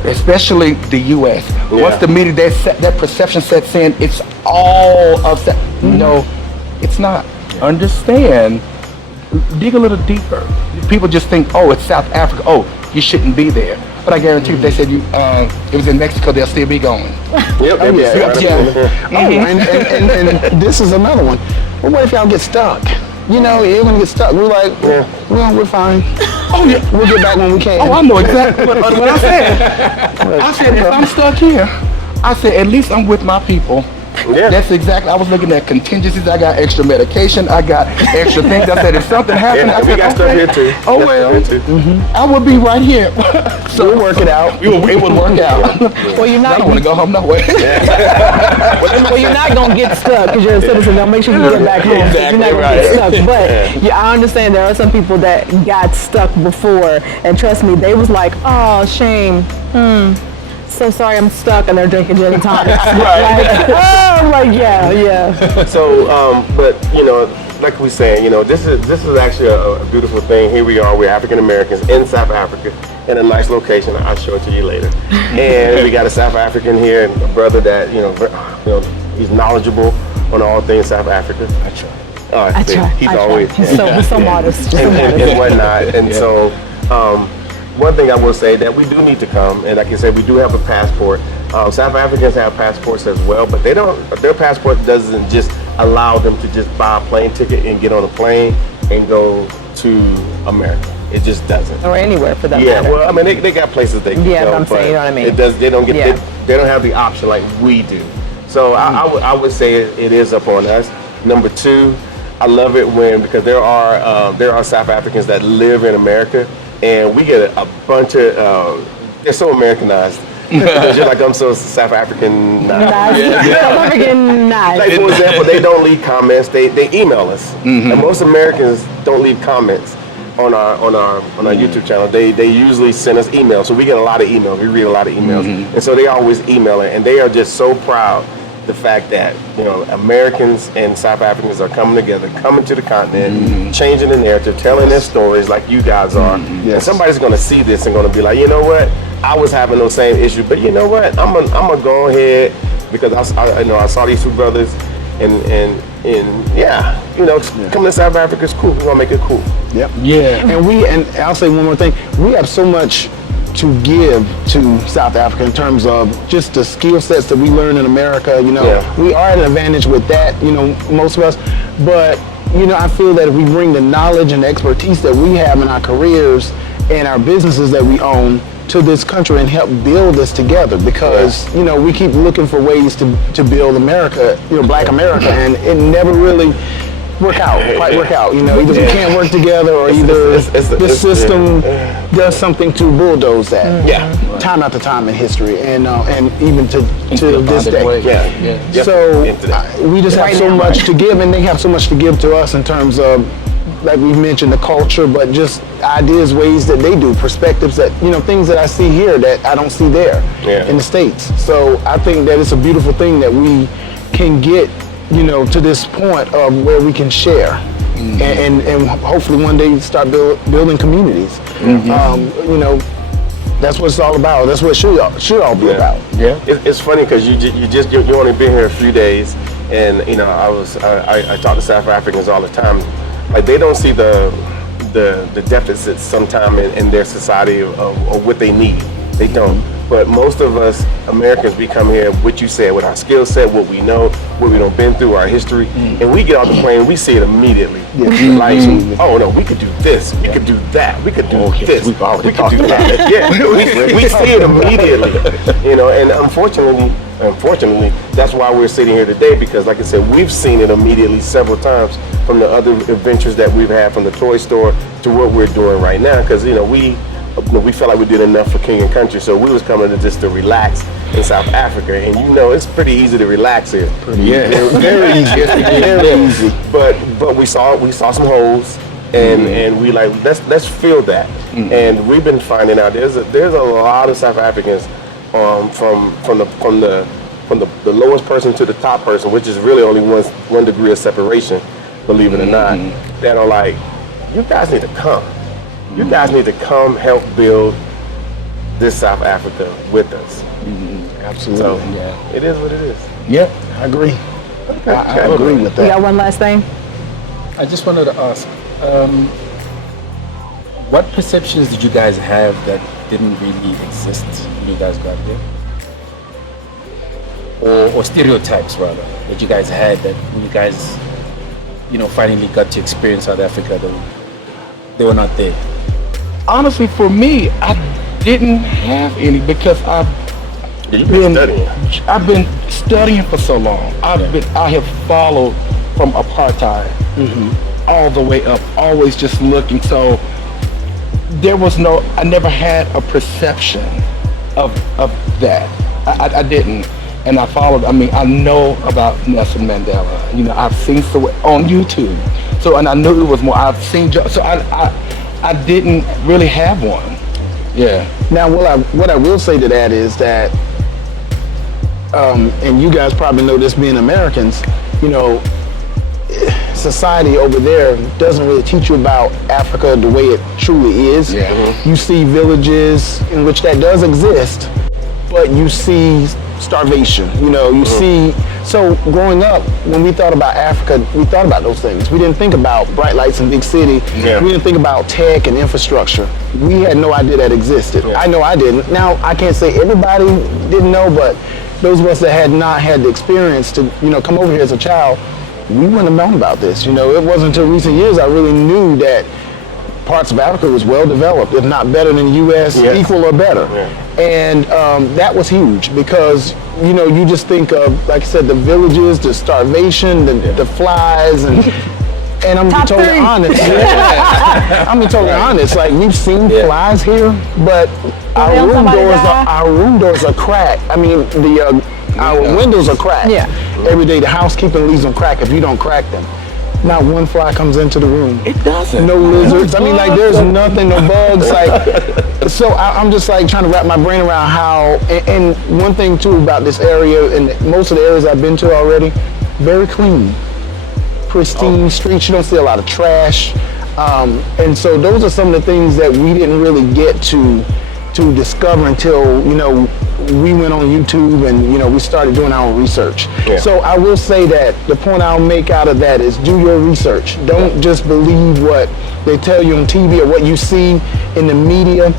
especially the U.S., once the media, that perception sets in, it's all of that. No, it's not. Understand, dig a little deeper. People just think, oh, it's South Africa. Oh, you shouldn't be there. But I guarantee if they said it was in Mexico, they'll still be going. Yep. Oh, yeah. Yeah. And this is another one. Well, what if y'all get stuck? You know, you're gonna get stuck. We're like, well, we're fine. Oh, yeah. We'll get back when we can. Oh, I know exactly what I said. I said, if I'm stuck here, I said, at least I'm with my people. Yeah. That's exactly. I was looking at contingencies. I got extra medication. I got extra things. I said, if something happened, Yeah, I we said, got stuff okay. here too. Oh Got well, stuff here too. I would be right here. So We'll work it out. it would work out. Well, you're I not. don't want to go home no way. Well, you're not gonna get stuck because you're a citizen. Don't make sure you get back home. 'Cause Exactly you're not gonna right. get stuck. But yeah, I understand there are some people that got stuck before, and trust me, they was like, oh, shame. So sorry, I'm stuck, and they're drinking gin and tonic. Like, oh, I'm like, yeah. So, but you know, like we saying, you know, this is actually a beautiful thing. Here we are, we're African Americans in South Africa in a nice location. I'll show it to you later. And we got a South African here, and a brother that you know, he's knowledgeable on all things South Africa. I try. All right, I try. he's I try. always He's so modest. and whatnot. And so, one thing I will say that we do need to come, and like you said, we do have a passport. South Africans have passports as well, but they don't. Their passport doesn't just allow them to just buy a plane ticket and get on a plane and go to America. It just doesn't. Or anywhere for that Yeah, matter. well, I mean, they got places they can Yeah, go, I'm saying, you know what I mean? It does. They don't get. Yeah. They don't have the option like we do. So I would say it is up on us. Number two, I love it because there are South Africans that live in America, and we get a bunch of. They're so Americanized. Because you're like, I'm so South African. South African nice. Like, for example, they don't leave comments. They email us. And most Americans don't leave comments on our YouTube channel. They usually send us emails. So we get a lot of emails. We read a lot of emails, and so they always email it. And they are just so proud the fact that Americans and South Africans are coming together, coming to the continent, changing the narrative, telling their stories like you guys are. And somebody's going to see this and going to be like, you know what? I was having those same issues, but you know what? I'm gonna go ahead because I saw these two brothers, and coming to South Africa is cool. We're gonna make it cool. Yep. Yeah. And I'll say one more thing. We have so much to give to South Africa in terms of just the skill sets that we learn in America. We are at an advantage with that, most of us. But, I feel that if we bring the knowledge and the expertise that we have in our careers and our businesses that we own to this country and help build this together, because, we keep looking for ways to build America, Black America, and it never really quite work out. Either we can't work together or either the system does something to bulldoze that. Time after time in history, and even to this day. So we just have so much to give, and they have so much to give to us in terms of, like we mentioned, the culture, but just ideas, ways that they do, perspectives that, things that I see here that I don't see there in the States. So I think that it's a beautiful thing that we can get to this point of where we can share and hopefully one day start building communities. That's what it's all about. That's what it should all be about. Yeah. It's funny because you only been here a few days, and you know I talk to South Africans all the time. Like they don't see the deficits sometime in their society of what they need. They don't. But most of us Americans, we come here, what you said, with our skill set, what we know, what we done been through, our history, and we get off the plane, we see it immediately. Like, oh no, we could do this, we could do that, we could do this, we've already we could do talked about that. Yeah, we see it immediately, you know. And unfortunately, that's why we're sitting here today, because like I said, we've seen it immediately several times from the other adventures that we've had, from the toy store to what we're doing right now, because you know we felt like we did enough for King and Country, so we was coming to just to relax in South Africa, and you know it's pretty easy to relax here. Yeah. Very easy. Very easy. But we saw some holes, and we like let's fill that, and we've been finding out there's a lot of South Africans, from the lowest person to the top person, which is really only one degree of separation, believe it or not, that are like, you guys need to come. You guys need to come help build this South Africa with us. Absolutely. So Yeah. it is what it is. Yep. I agree. I agree with We got that. one last thing. I just wanted to ask, what perceptions did you guys have that didn't really exist when you guys got here? Or stereotypes, rather, that you guys had that when you guys, you know, finally got to experience South Africa, they were not there? Honestly, for me, I didn't have any because You've been studying. I've been studying for so long. I have followed from apartheid all the way up, always just looking. So I never had a perception of that. I didn't. And I followed, I know about Nelson Mandela. You know, I've seen on YouTube. So, and I knew it was more, I've seen, so I didn't really have one. Yeah. Now, what I will say to that is that, and you guys probably know this being Americans, you know, society over there doesn't really teach you about Africa the way it truly is. Yeah. You see villages in which that does exist, but you see starvation, you know, you see. So growing up, when we thought about Africa, we thought about those things. We didn't think about bright lights in big city. Yeah. We didn't think about tech and infrastructure. We had no idea that existed. Yeah. I know I didn't. Now, I can't say everybody didn't know, but those of us that had not had the experience to, you know, come over here as a child, we wouldn't have known about this. You know, it wasn't until recent years I really knew that parts of Africa was well developed, if not better than the U.S., Yes. equal or better. Yeah. And that was huge because, you know, you just think of, like I said, the villages, the starvation, the flies, and I'm Top totally three. honest. Yeah. I'm totally honest. Like, we've seen flies here, but our room doors are cracked. I mean, our windows are cracked. Yeah. Every day the housekeeping leaves them cracked if you don't crack them. Not one fly comes into the room. It doesn't. No lizards. I mean, like, there's nothing, no bugs. Like, so I'm just like trying to wrap my brain around how. And one thing too about this area, and most of the areas I've been to already, very clean, pristine streets. You don't see a lot of trash. And so those are some of the things that we didn't really get to discover until, you know, we went on YouTube and, you know, we started doing our own research. Yeah. So I will say that the point I'll make out of that is do your research. Don't just believe what they tell you on TV or what you see in the media.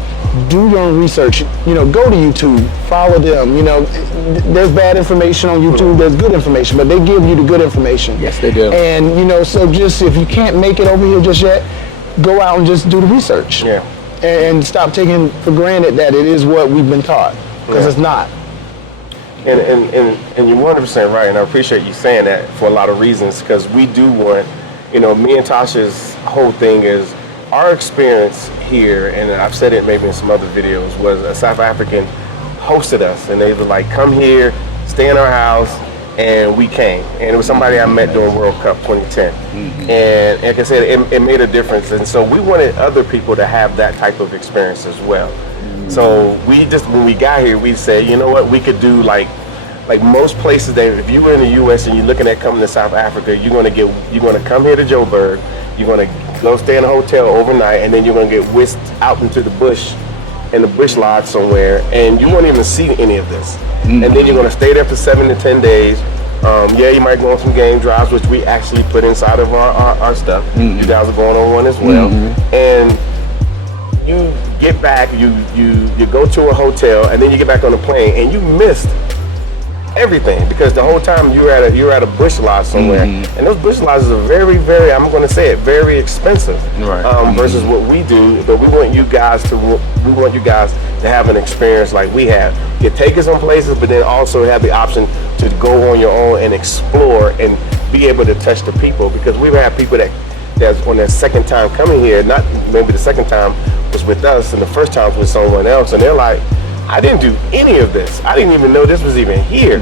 Do your own research. You know, go to YouTube, follow them. You know, there's bad information on YouTube, there's good information, but they give you the good information. Yes, they do. And, you know, so just if you can't make it over here just yet, go out and just do the research. Yeah. And stop taking for granted that it is what we've been taught, because it's not. And you're 100% right, and I appreciate you saying that for a lot of reasons, because we do want, you know, me and Tasha's whole thing is our experience here, and I've said it maybe in some other videos, was a South African hosted us, and they were like, come here, stay in our house, and we came. And it was somebody I met during World Cup 2010. And like I said, it made a difference, and so we wanted other people to have that type of experience as well. So we just, when we got here, we said, you know what, we could do like most places that if you were in the U.S. and you're looking at coming to South Africa, you're going to come here to Joburg, you're going to go stay in a hotel overnight, and then you're going to get whisked out into the bush in the bush lodge somewhere, and you won't even see any of this. And then you're going to stay there for 7 to 10 days. Yeah, you might go on some game drives, which we actually put inside of our stuff. You guys are going on one as well. And you get back, you go to a hotel, and then you get back on the plane, and you missed everything because the whole time you're at a bush lodge somewhere, and those bush lodges are very, very, I'm going to say it, very expensive versus what we do. But we want you guys to have an experience like we have. You take us on places, but then also have the option to go on your own and explore and be able to touch the people, because we've had people that's on their second time coming here, not maybe the second time was with us and the first time was with someone else, and they're like, I didn't do any of this. I didn't even know this was even here.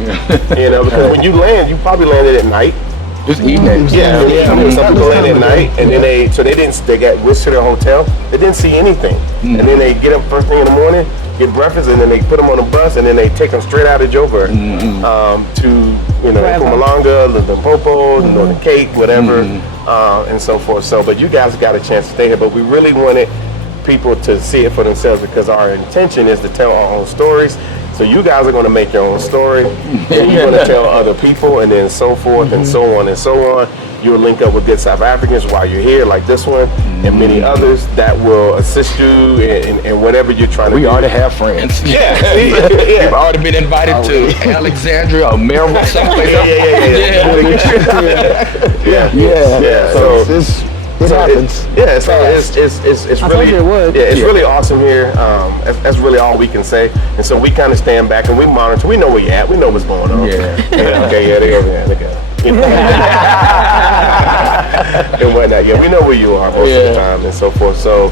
You know, because when you land, you probably landed at night. Just evening. Some people land at night, and then they got whisked to their hotel. They didn't see anything, and then they get up first thing in the morning, get breakfast, and then they put them on a bus, and then they take them straight out of Joburg to Mpumalanga, Limpopo, Northern Cape, whatever, and so forth. So, but you guys got a chance to stay here, but we really wanted people to see it for themselves, because our intention is to tell our own stories. So you guys are going to make your own story, and you're going to tell other people, and then so forth and so on and so on. You'll link up with good South Africans while you're here, like this one, and many others that will assist you in whatever you're trying to do. We already have friends. We've already been invited to Alexandria or Maryland, someplace else. So it happens. It's really awesome here. That's really all we can say. And so we kind of stand back and we monitor. We know where you're at. We know what's going on. They're over there. They go. And whatnot. Yeah, we know where you are most of the time and so forth. So,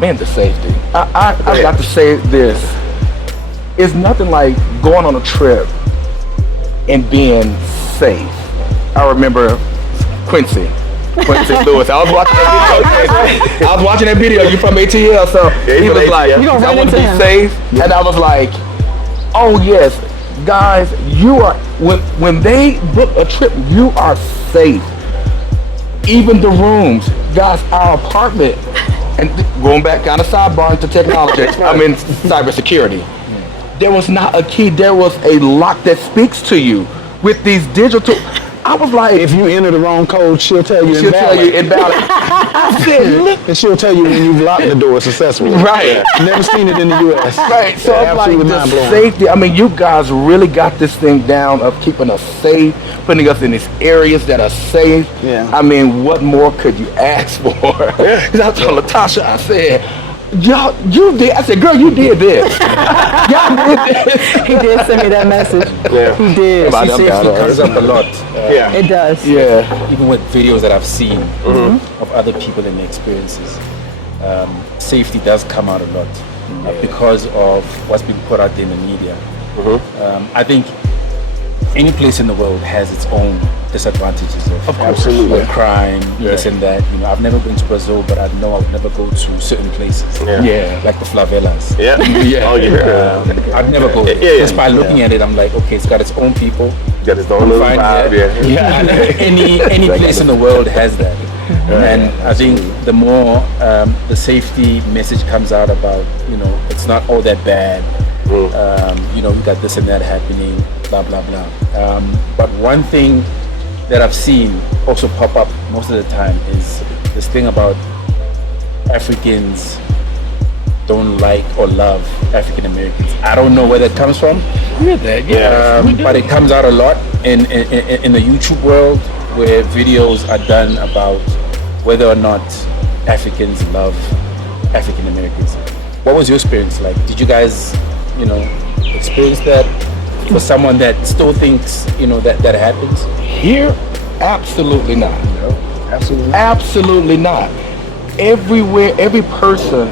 man, the safety. I've got to say this. It's nothing like going on a trip and being safe. I remember Quincy Lewis. I was watching that video. You from ATL, so he was like, I want to be safe, and I was like, oh yes, guys, you are. When they book a trip, you are safe. Even the rooms, guys, our apartment, and going back kind of sidebar into technology. I mean cybersecurity. There was not a key. There was a lock that speaks to you with these digital. I was like, if you enter the wrong code, she'll tell you invalid. I said, look. And she'll tell you when you've locked the door successfully. Right. Never seen it in the U.S. Right. So it's like the safety. I mean, you guys really got this thing down of keeping us safe, putting us in these areas that are safe. Yeah. I mean, what more could you ask for? Because I told Latasha, I said, you did. I said, girl, you did this. Y'all did this. He did send me that message. Yeah. He did. Safety comes up a lot. It does. Yeah. Even with videos that I've seen of other people and their experiences, safety does come out a lot because of what's being put out there in the media. I think any place in the world has its own disadvantages of crime, this and that. You know, I've never been to Brazil, but I know I would never go to certain places. Like the favelas. I'd never go there. Just by looking at it, I'm like, okay, it's got its own people. Got its own vibe. Any place in the world has that. And I think the more the safety message comes out about, you know, it's not all that bad. You know, we got this and that happening, blah blah blah. But one thing that I've seen also pop up most of the time is this thing about Africans don't like or love African Americans. I don't know where that comes from. But it comes out a lot in the YouTube world, where videos are done about whether or not Africans love African Americans. What was your experience like? Did you guys, you know, experience that? For someone that still thinks, you know, that happens? Here, absolutely not. No, absolutely. Absolutely not. Everywhere, every person,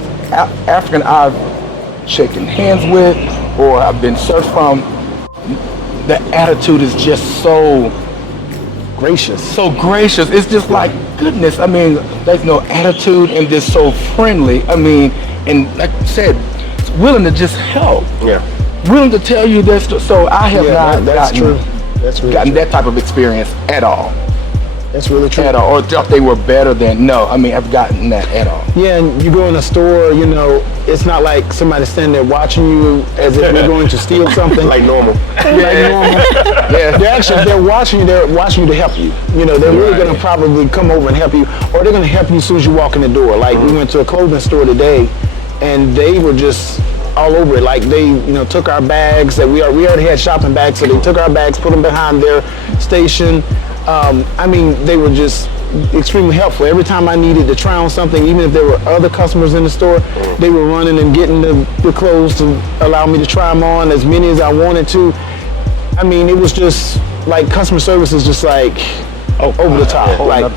African I've shaken hands with or I've been searched from, the attitude is just so gracious. So gracious. It's just like, goodness. I mean, there's no attitude and just so friendly. I mean, and like I said, willing to just help. Willing to tell you this, so I have not gotten that type of experience at all. That's really true. at all, or thought they were better than. No, I mean, I've gotten that at all. Yeah, and you go in a store, you know, it's not like somebody standing there watching you as if you're going to steal something. Like normal. Like normal. Yeah. They're watching you to help you. You know, they're really going to probably come over and help you, or they're going to help you as soon as you walk in the door. Like we went to a clothing store today, and they were just all over it. Like they, you know, took our bags that we already had shopping bags, so they took our bags, put them behind their station. I mean, they were just extremely helpful. Every time I needed to try on something, even if there were other customers in the store, they were running and getting the clothes to allow me to try them on, as many as I wanted to. I mean, it was just like customer service is just like over the top. Like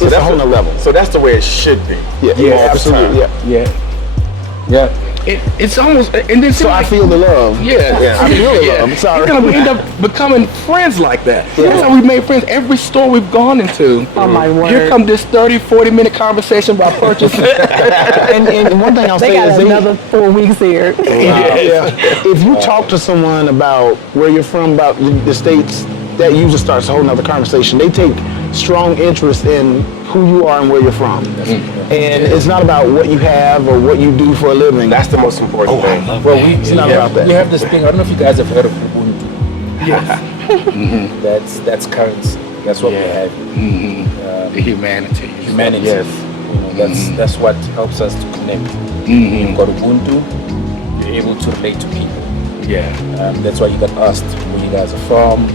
it's a whole nother level. So that's the way it should be. Yeah, absolutely. Yeah. It's almost, and then So I feel the love. Yeah. I feel the love. I'm sorry. We're gonna end up becoming friends like that. That's how we made friends. Every store we've gone into. Oh my word. Here come this 30-40 minute conversation about purchase. and one thing I'll They say got is another 4 weeks here. if you talk to someone about where you're from, about the states, that usually starts a whole nother conversation. They take strong interest in who you are and where you're from. And it's not about what you have or what you do for a living. That's the most important thing. Well, It's not about that. We have this thing. I don't know if you guys have heard of Ubuntu. Yes. That's currency. That's what we have. The humanity. Humanity. Yes. You know, that's what helps us to connect. You've got Ubuntu. You're able to relate to people. Yeah. That's why you got asked where you guys are from.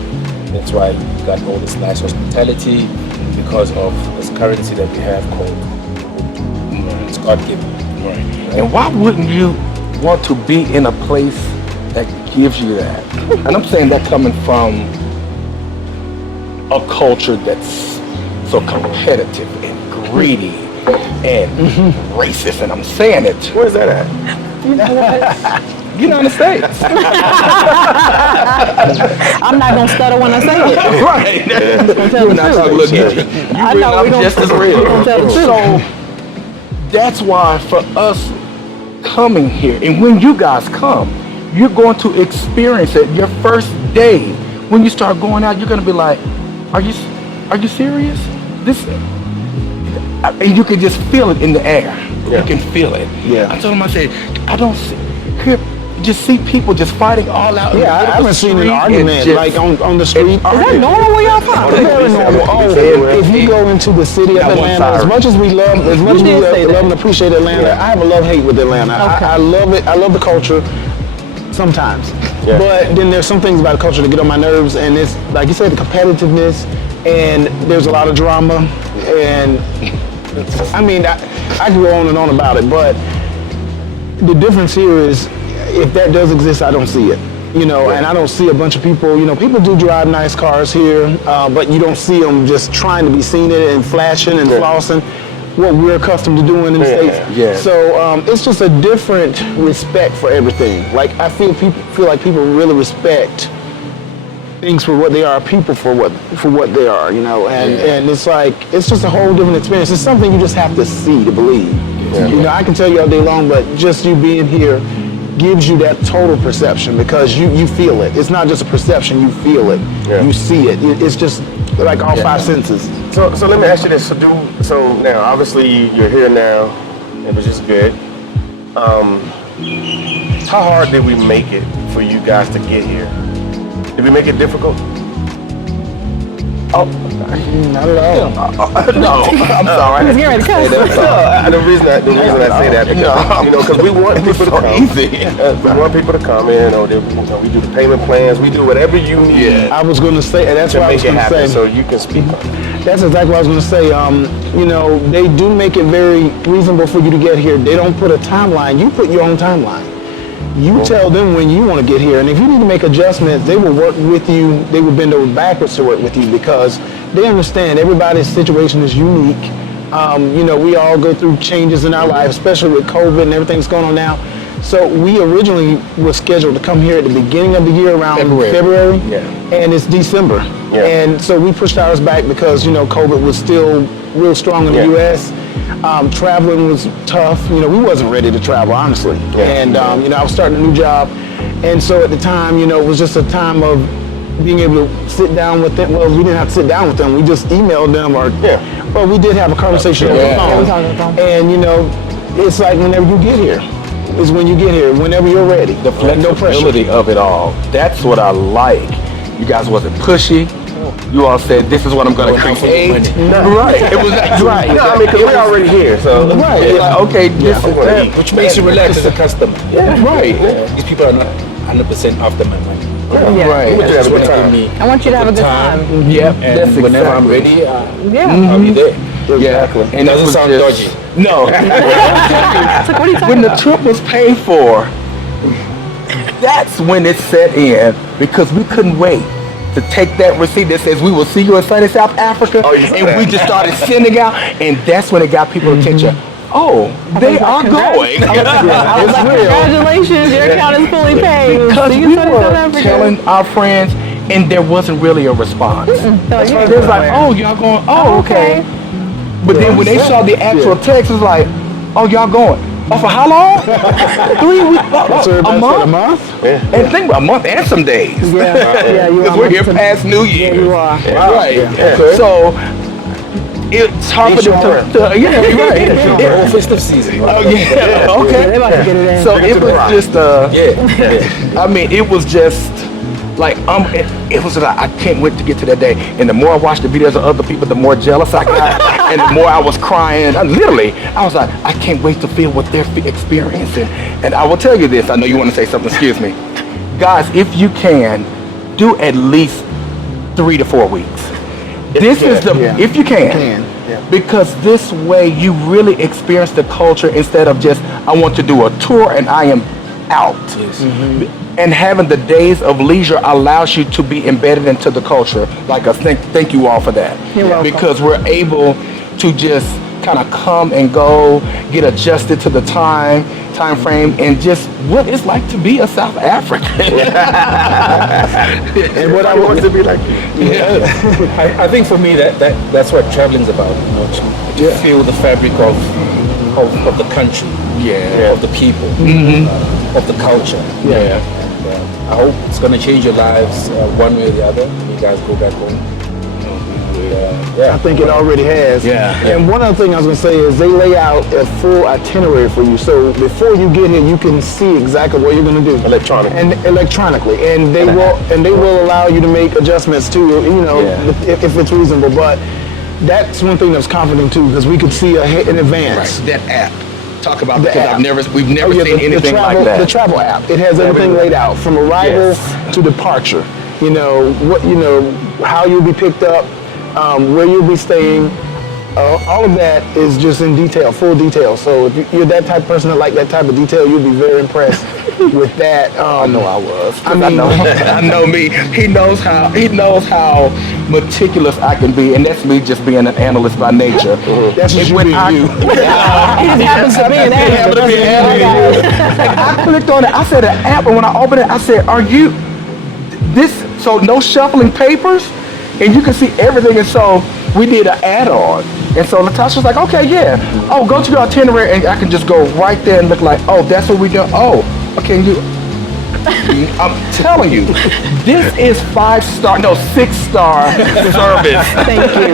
That's why you got all this nice hospitality, because of this currency that we have called Ubuntu. It's God-given. Right. And why wouldn't you want to be in a place that gives you that? And I'm saying that coming from a culture that's so competitive and greedy and racist, and I'm saying it. Where's that at? United States. I'm not gonna stutter when I say it. Right. I'm gonna tell the truth. I know we just as gonna real. tell the truth. So that's why for us coming here, and when you guys come, you're going to experience it. Your first day, when you start going out, you're going to be like, are you serious? And you can just feel it in the air. Yeah. You can feel it. Yeah. I told him, I said, I don't see, here, just see people just fighting all out. Yeah, I haven't seen an argument like on the street. Is that normal where y'all from? Very normal. If you go into the city of Atlanta, as much as we love, love and appreciate Atlanta, I have a love-hate with Atlanta. I love it. I love the culture sometimes. Yeah. But then there's some things about the culture that get on my nerves, and it's, like you said, the competitiveness, and there's a lot of drama, and I mean, I can go on and on about it, but the difference here is, if that does exist, I don't see it. You know, and I don't see a bunch of people, you know, people do drive nice cars here, but you don't see them just trying to be seen and flashing and flossing, what we're accustomed to doing in the States. Yeah. So it's just a different respect for everything. Like, I feel like people really respect things for what they are, people for what they are, you know, and it's like, it's just a whole different experience. It's something you just have to see to believe. You know, I can tell you all day long, but just you being here gives you that total perception, because you feel it. It's not just a perception, you feel it. Yeah. You see it. It's just like all five senses. So let me ask you this. So now, obviously, you're here now, which is good. How hard did we make it for you guys to get here? Did we make it difficult? Not at all. No, I'm sorry. He was getting ready to cuss. The reason I say that, because, you know, because we want people to come. We want people to come in, or we do the payment plans. We do whatever you need I was going to say, and that's to what I was make it going to happen. say. So you can speak on it. That's exactly what I was going to say. You know, they do make it very reasonable for you to get here. They don't put a timeline. You put your own timeline. You tell them when you want to get here, and if you need to make adjustments, they will work with you. They will bend over backwards to work with you, because they understand everybody's situation is unique. You know, we all go through changes in our life, especially with COVID and everything that's going on now. So we originally were scheduled to come here at the beginning of the year, around February, and it's December. Yeah. And so we pushed ours back because, you know, COVID was still real strong in the U.S. Traveling was tough. You know, we wasn't ready to travel, honestly. And, you know, I was starting a new job. And so at the time, you know, it was just a time of being able to sit down with them. Well, we didn't have to sit down with them. We just emailed them, but we did have a conversation on the phone. Yeah, we talked on the phone. And you know, it's like whenever you get here, is when you get here. Whenever you're ready. The flexibility of it all. That's what I like. You guys wasn't pushy. You all said, this is what I'm going to create. Right. It was right. No, I mean, because we're already here, so. Right. It's like, okay, this is that. Which makes you relax as a customer. Yeah. Right. These people are not 100% after my money. Yeah. Right. But you have a good time. I want you to have a good time. Yeah. And whenever I'm ready, I'll be there. Exactly. And It doesn't sound dodgy. No. It's like, what are you talking When the about? trip was paid for, that's when it set in, because we couldn't wait to take that receipt that says we will see you in sunny South Africa, and we just started sending out, and that's when it got people's attention. Oh, they are going. I was like, congratulations, your account is fully paid. Because See you we soon in were South Africa. telling our friends, and there wasn't really a response. They're like, It was like, oh, y'all going? Oh, okay. But then when they saw the actual text, it was like, oh, y'all going? Oh, for how long? 3 weeks? So A month? A month? And think about a month and some days. Yeah, you Because are. we're here past New Year. Yeah, you are. Right. Okay. So it's hard for them to yeah, right. The whole festive season. Oh, yeah. Okay. They about to get it in. So it was just Yeah. I mean, it was just like it was like I can't wait to get to that day. And the more I watched the videos of other people, the more jealous I got, and the more I was crying. I was like, I can't wait to feel what they're experiencing. And I will tell you this. I know you want to say something. Excuse me, guys. If you can, do at least 3 to 4 weeks. This is the if you can. Because this way you really experience the culture instead of just I want to do a tour and I am out. Yes. And having the days of leisure allows you to be embedded into the culture. Like thank you all for that. You're welcome. Because we're able to just kind of come and go, get adjusted to the time frame, and just what it's like to be a South African. And what I want to be like. I think for me that's what traveling's about. You know, to feel the fabric of the country, of the people, of the culture. Yeah. And, I hope it's going to change your lives one way or the other. You guys go back home. I think it already has. Yeah. And one other thing I was going to say is they lay out a full itinerary for you. So before you get here, you can see exactly what you're going to do. Electronically. And electronically. And they will allow you to make adjustments too, you know, if it's reasonable. But that's one thing that's comforting too, because we could see in advance. Right. That app. Talk about The because app. we've never seen anything travel, like that. The travel app. It has everything laid out from arrival to departure. You know how you'll be picked up, where you'll be staying. All of that is just in detail, full detail. So if you're that type of person that like that type of detail, you'll be very impressed with that. I know I was. I mean, I know me. He knows how meticulous I can be, and that's me just being an analyst by nature. That's what you when do. It just happens to be an animal. I clicked on it. I said an app, and when I opened it, I said, "Are you this?" So no shuffling papers, and you can see everything. And so we did an add-on. And so Latasha was like, "Okay, yeah. Oh, go to your itinerary, and I can just go right there and look like, oh, that's what we do. Oh, okay, you." I'm telling you, this is 6-star service. Thank you.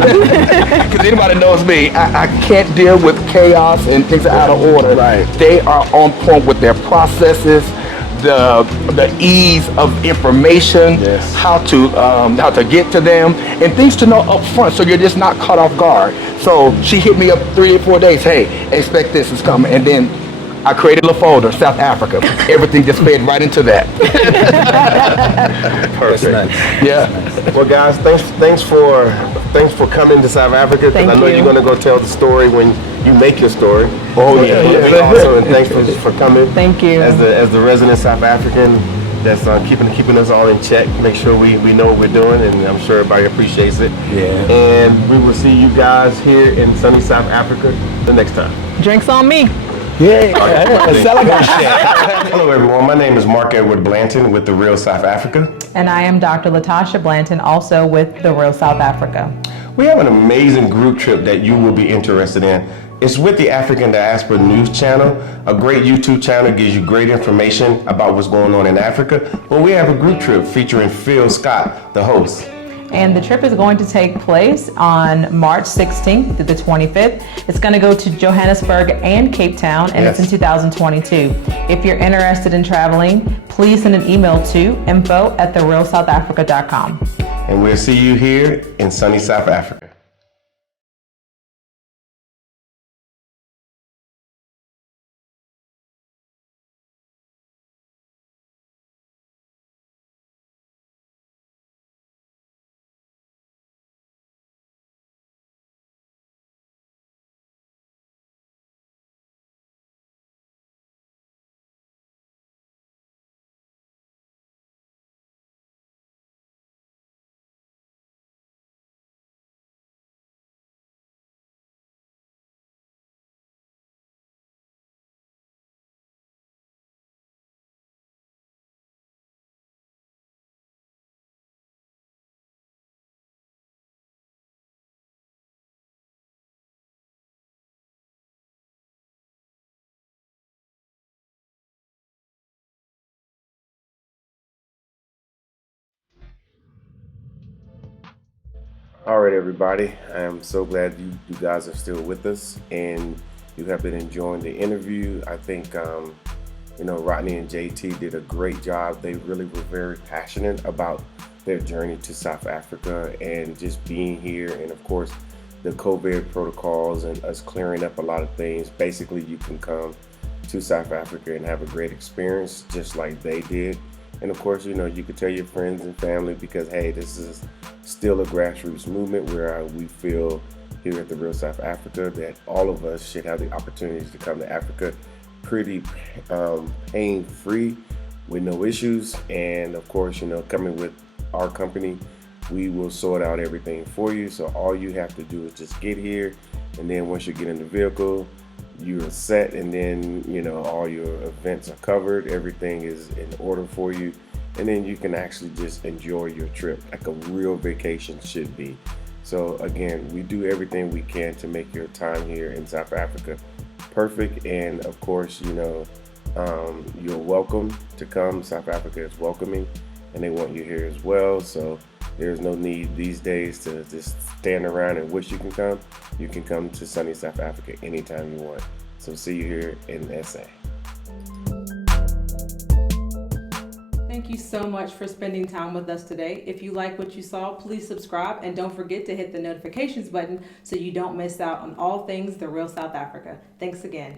Because anybody knows me, I can't deal with chaos and things are out of order. Right. They are on point with their processes, the ease of information, how to get to them, and things to know up front, so you're just not caught off guard. So she hit me up 3 or 4 days. Hey, expect this is coming, and then I created a folder, South Africa. Everything just fed right into that. Perfect. That's nice. Yeah. Well, guys, thanks for coming to South Africa. Because I know you're going to go tell the story when you make your story. Oh yeah. Also, and thanks for coming. Thank you. As the resident South African that's keeping us all in check. Make sure we know what we're doing, and I'm sure everybody appreciates it. Yeah. And we will see you guys here in sunny South Africa the next time. Drinks on me. Hello, everyone. My name is Mark Edward Blanton with The Real South Africa. And I am Dr. Latasha Blanton, also with The Real South Africa. We have an amazing group trip that you will be interested in. It's with the African Diaspora News Channel. A great YouTube channel gives you great information about what's going on in Africa. But we have a group trip featuring Phil Scott, the host. And the trip is going to take place on March 16th through the 25th. It's going to go to Johannesburg and Cape Town, and Yes. it's in 2022. If you're interested in traveling, please send an email to info@therealsouthafrica.com. And we'll see you here in sunny South Africa. All right, everybody. I am so glad you guys are still with us and you have been enjoying the interview. I think, Rodney and JT did a great job. They really were very passionate about their journey to South Africa and just being here. And of course, the COVID protocols and us clearing up a lot of things. Basically, you can come to South Africa and have a great experience just like they did. And of course, you could tell your friends and family because, hey, this is still a grassroots movement where we feel here at the Real South Africa that all of us should have the opportunities to come to Africa pretty pain-free with no issues. And of course, coming with our company, we will sort out everything for you. So all you have to do is just get here. And then once you get in the vehicle, you're set, and then all your events are covered, everything is in order for you, and then you can actually just enjoy your trip like a real vacation should be. So again, we do everything we can to make your time here in South Africa perfect. And of course, you're welcome to come. South Africa is welcoming and they want you here as well. So there's no need these days to just stand around and wish you can come. You can come to sunny South Africa anytime you want. So see you here in SA. Thank you so much for spending time with us today. If you like what you saw, please subscribe and don't forget to hit the notifications button so you don't miss out on all things The Real South Africa. Thanks again.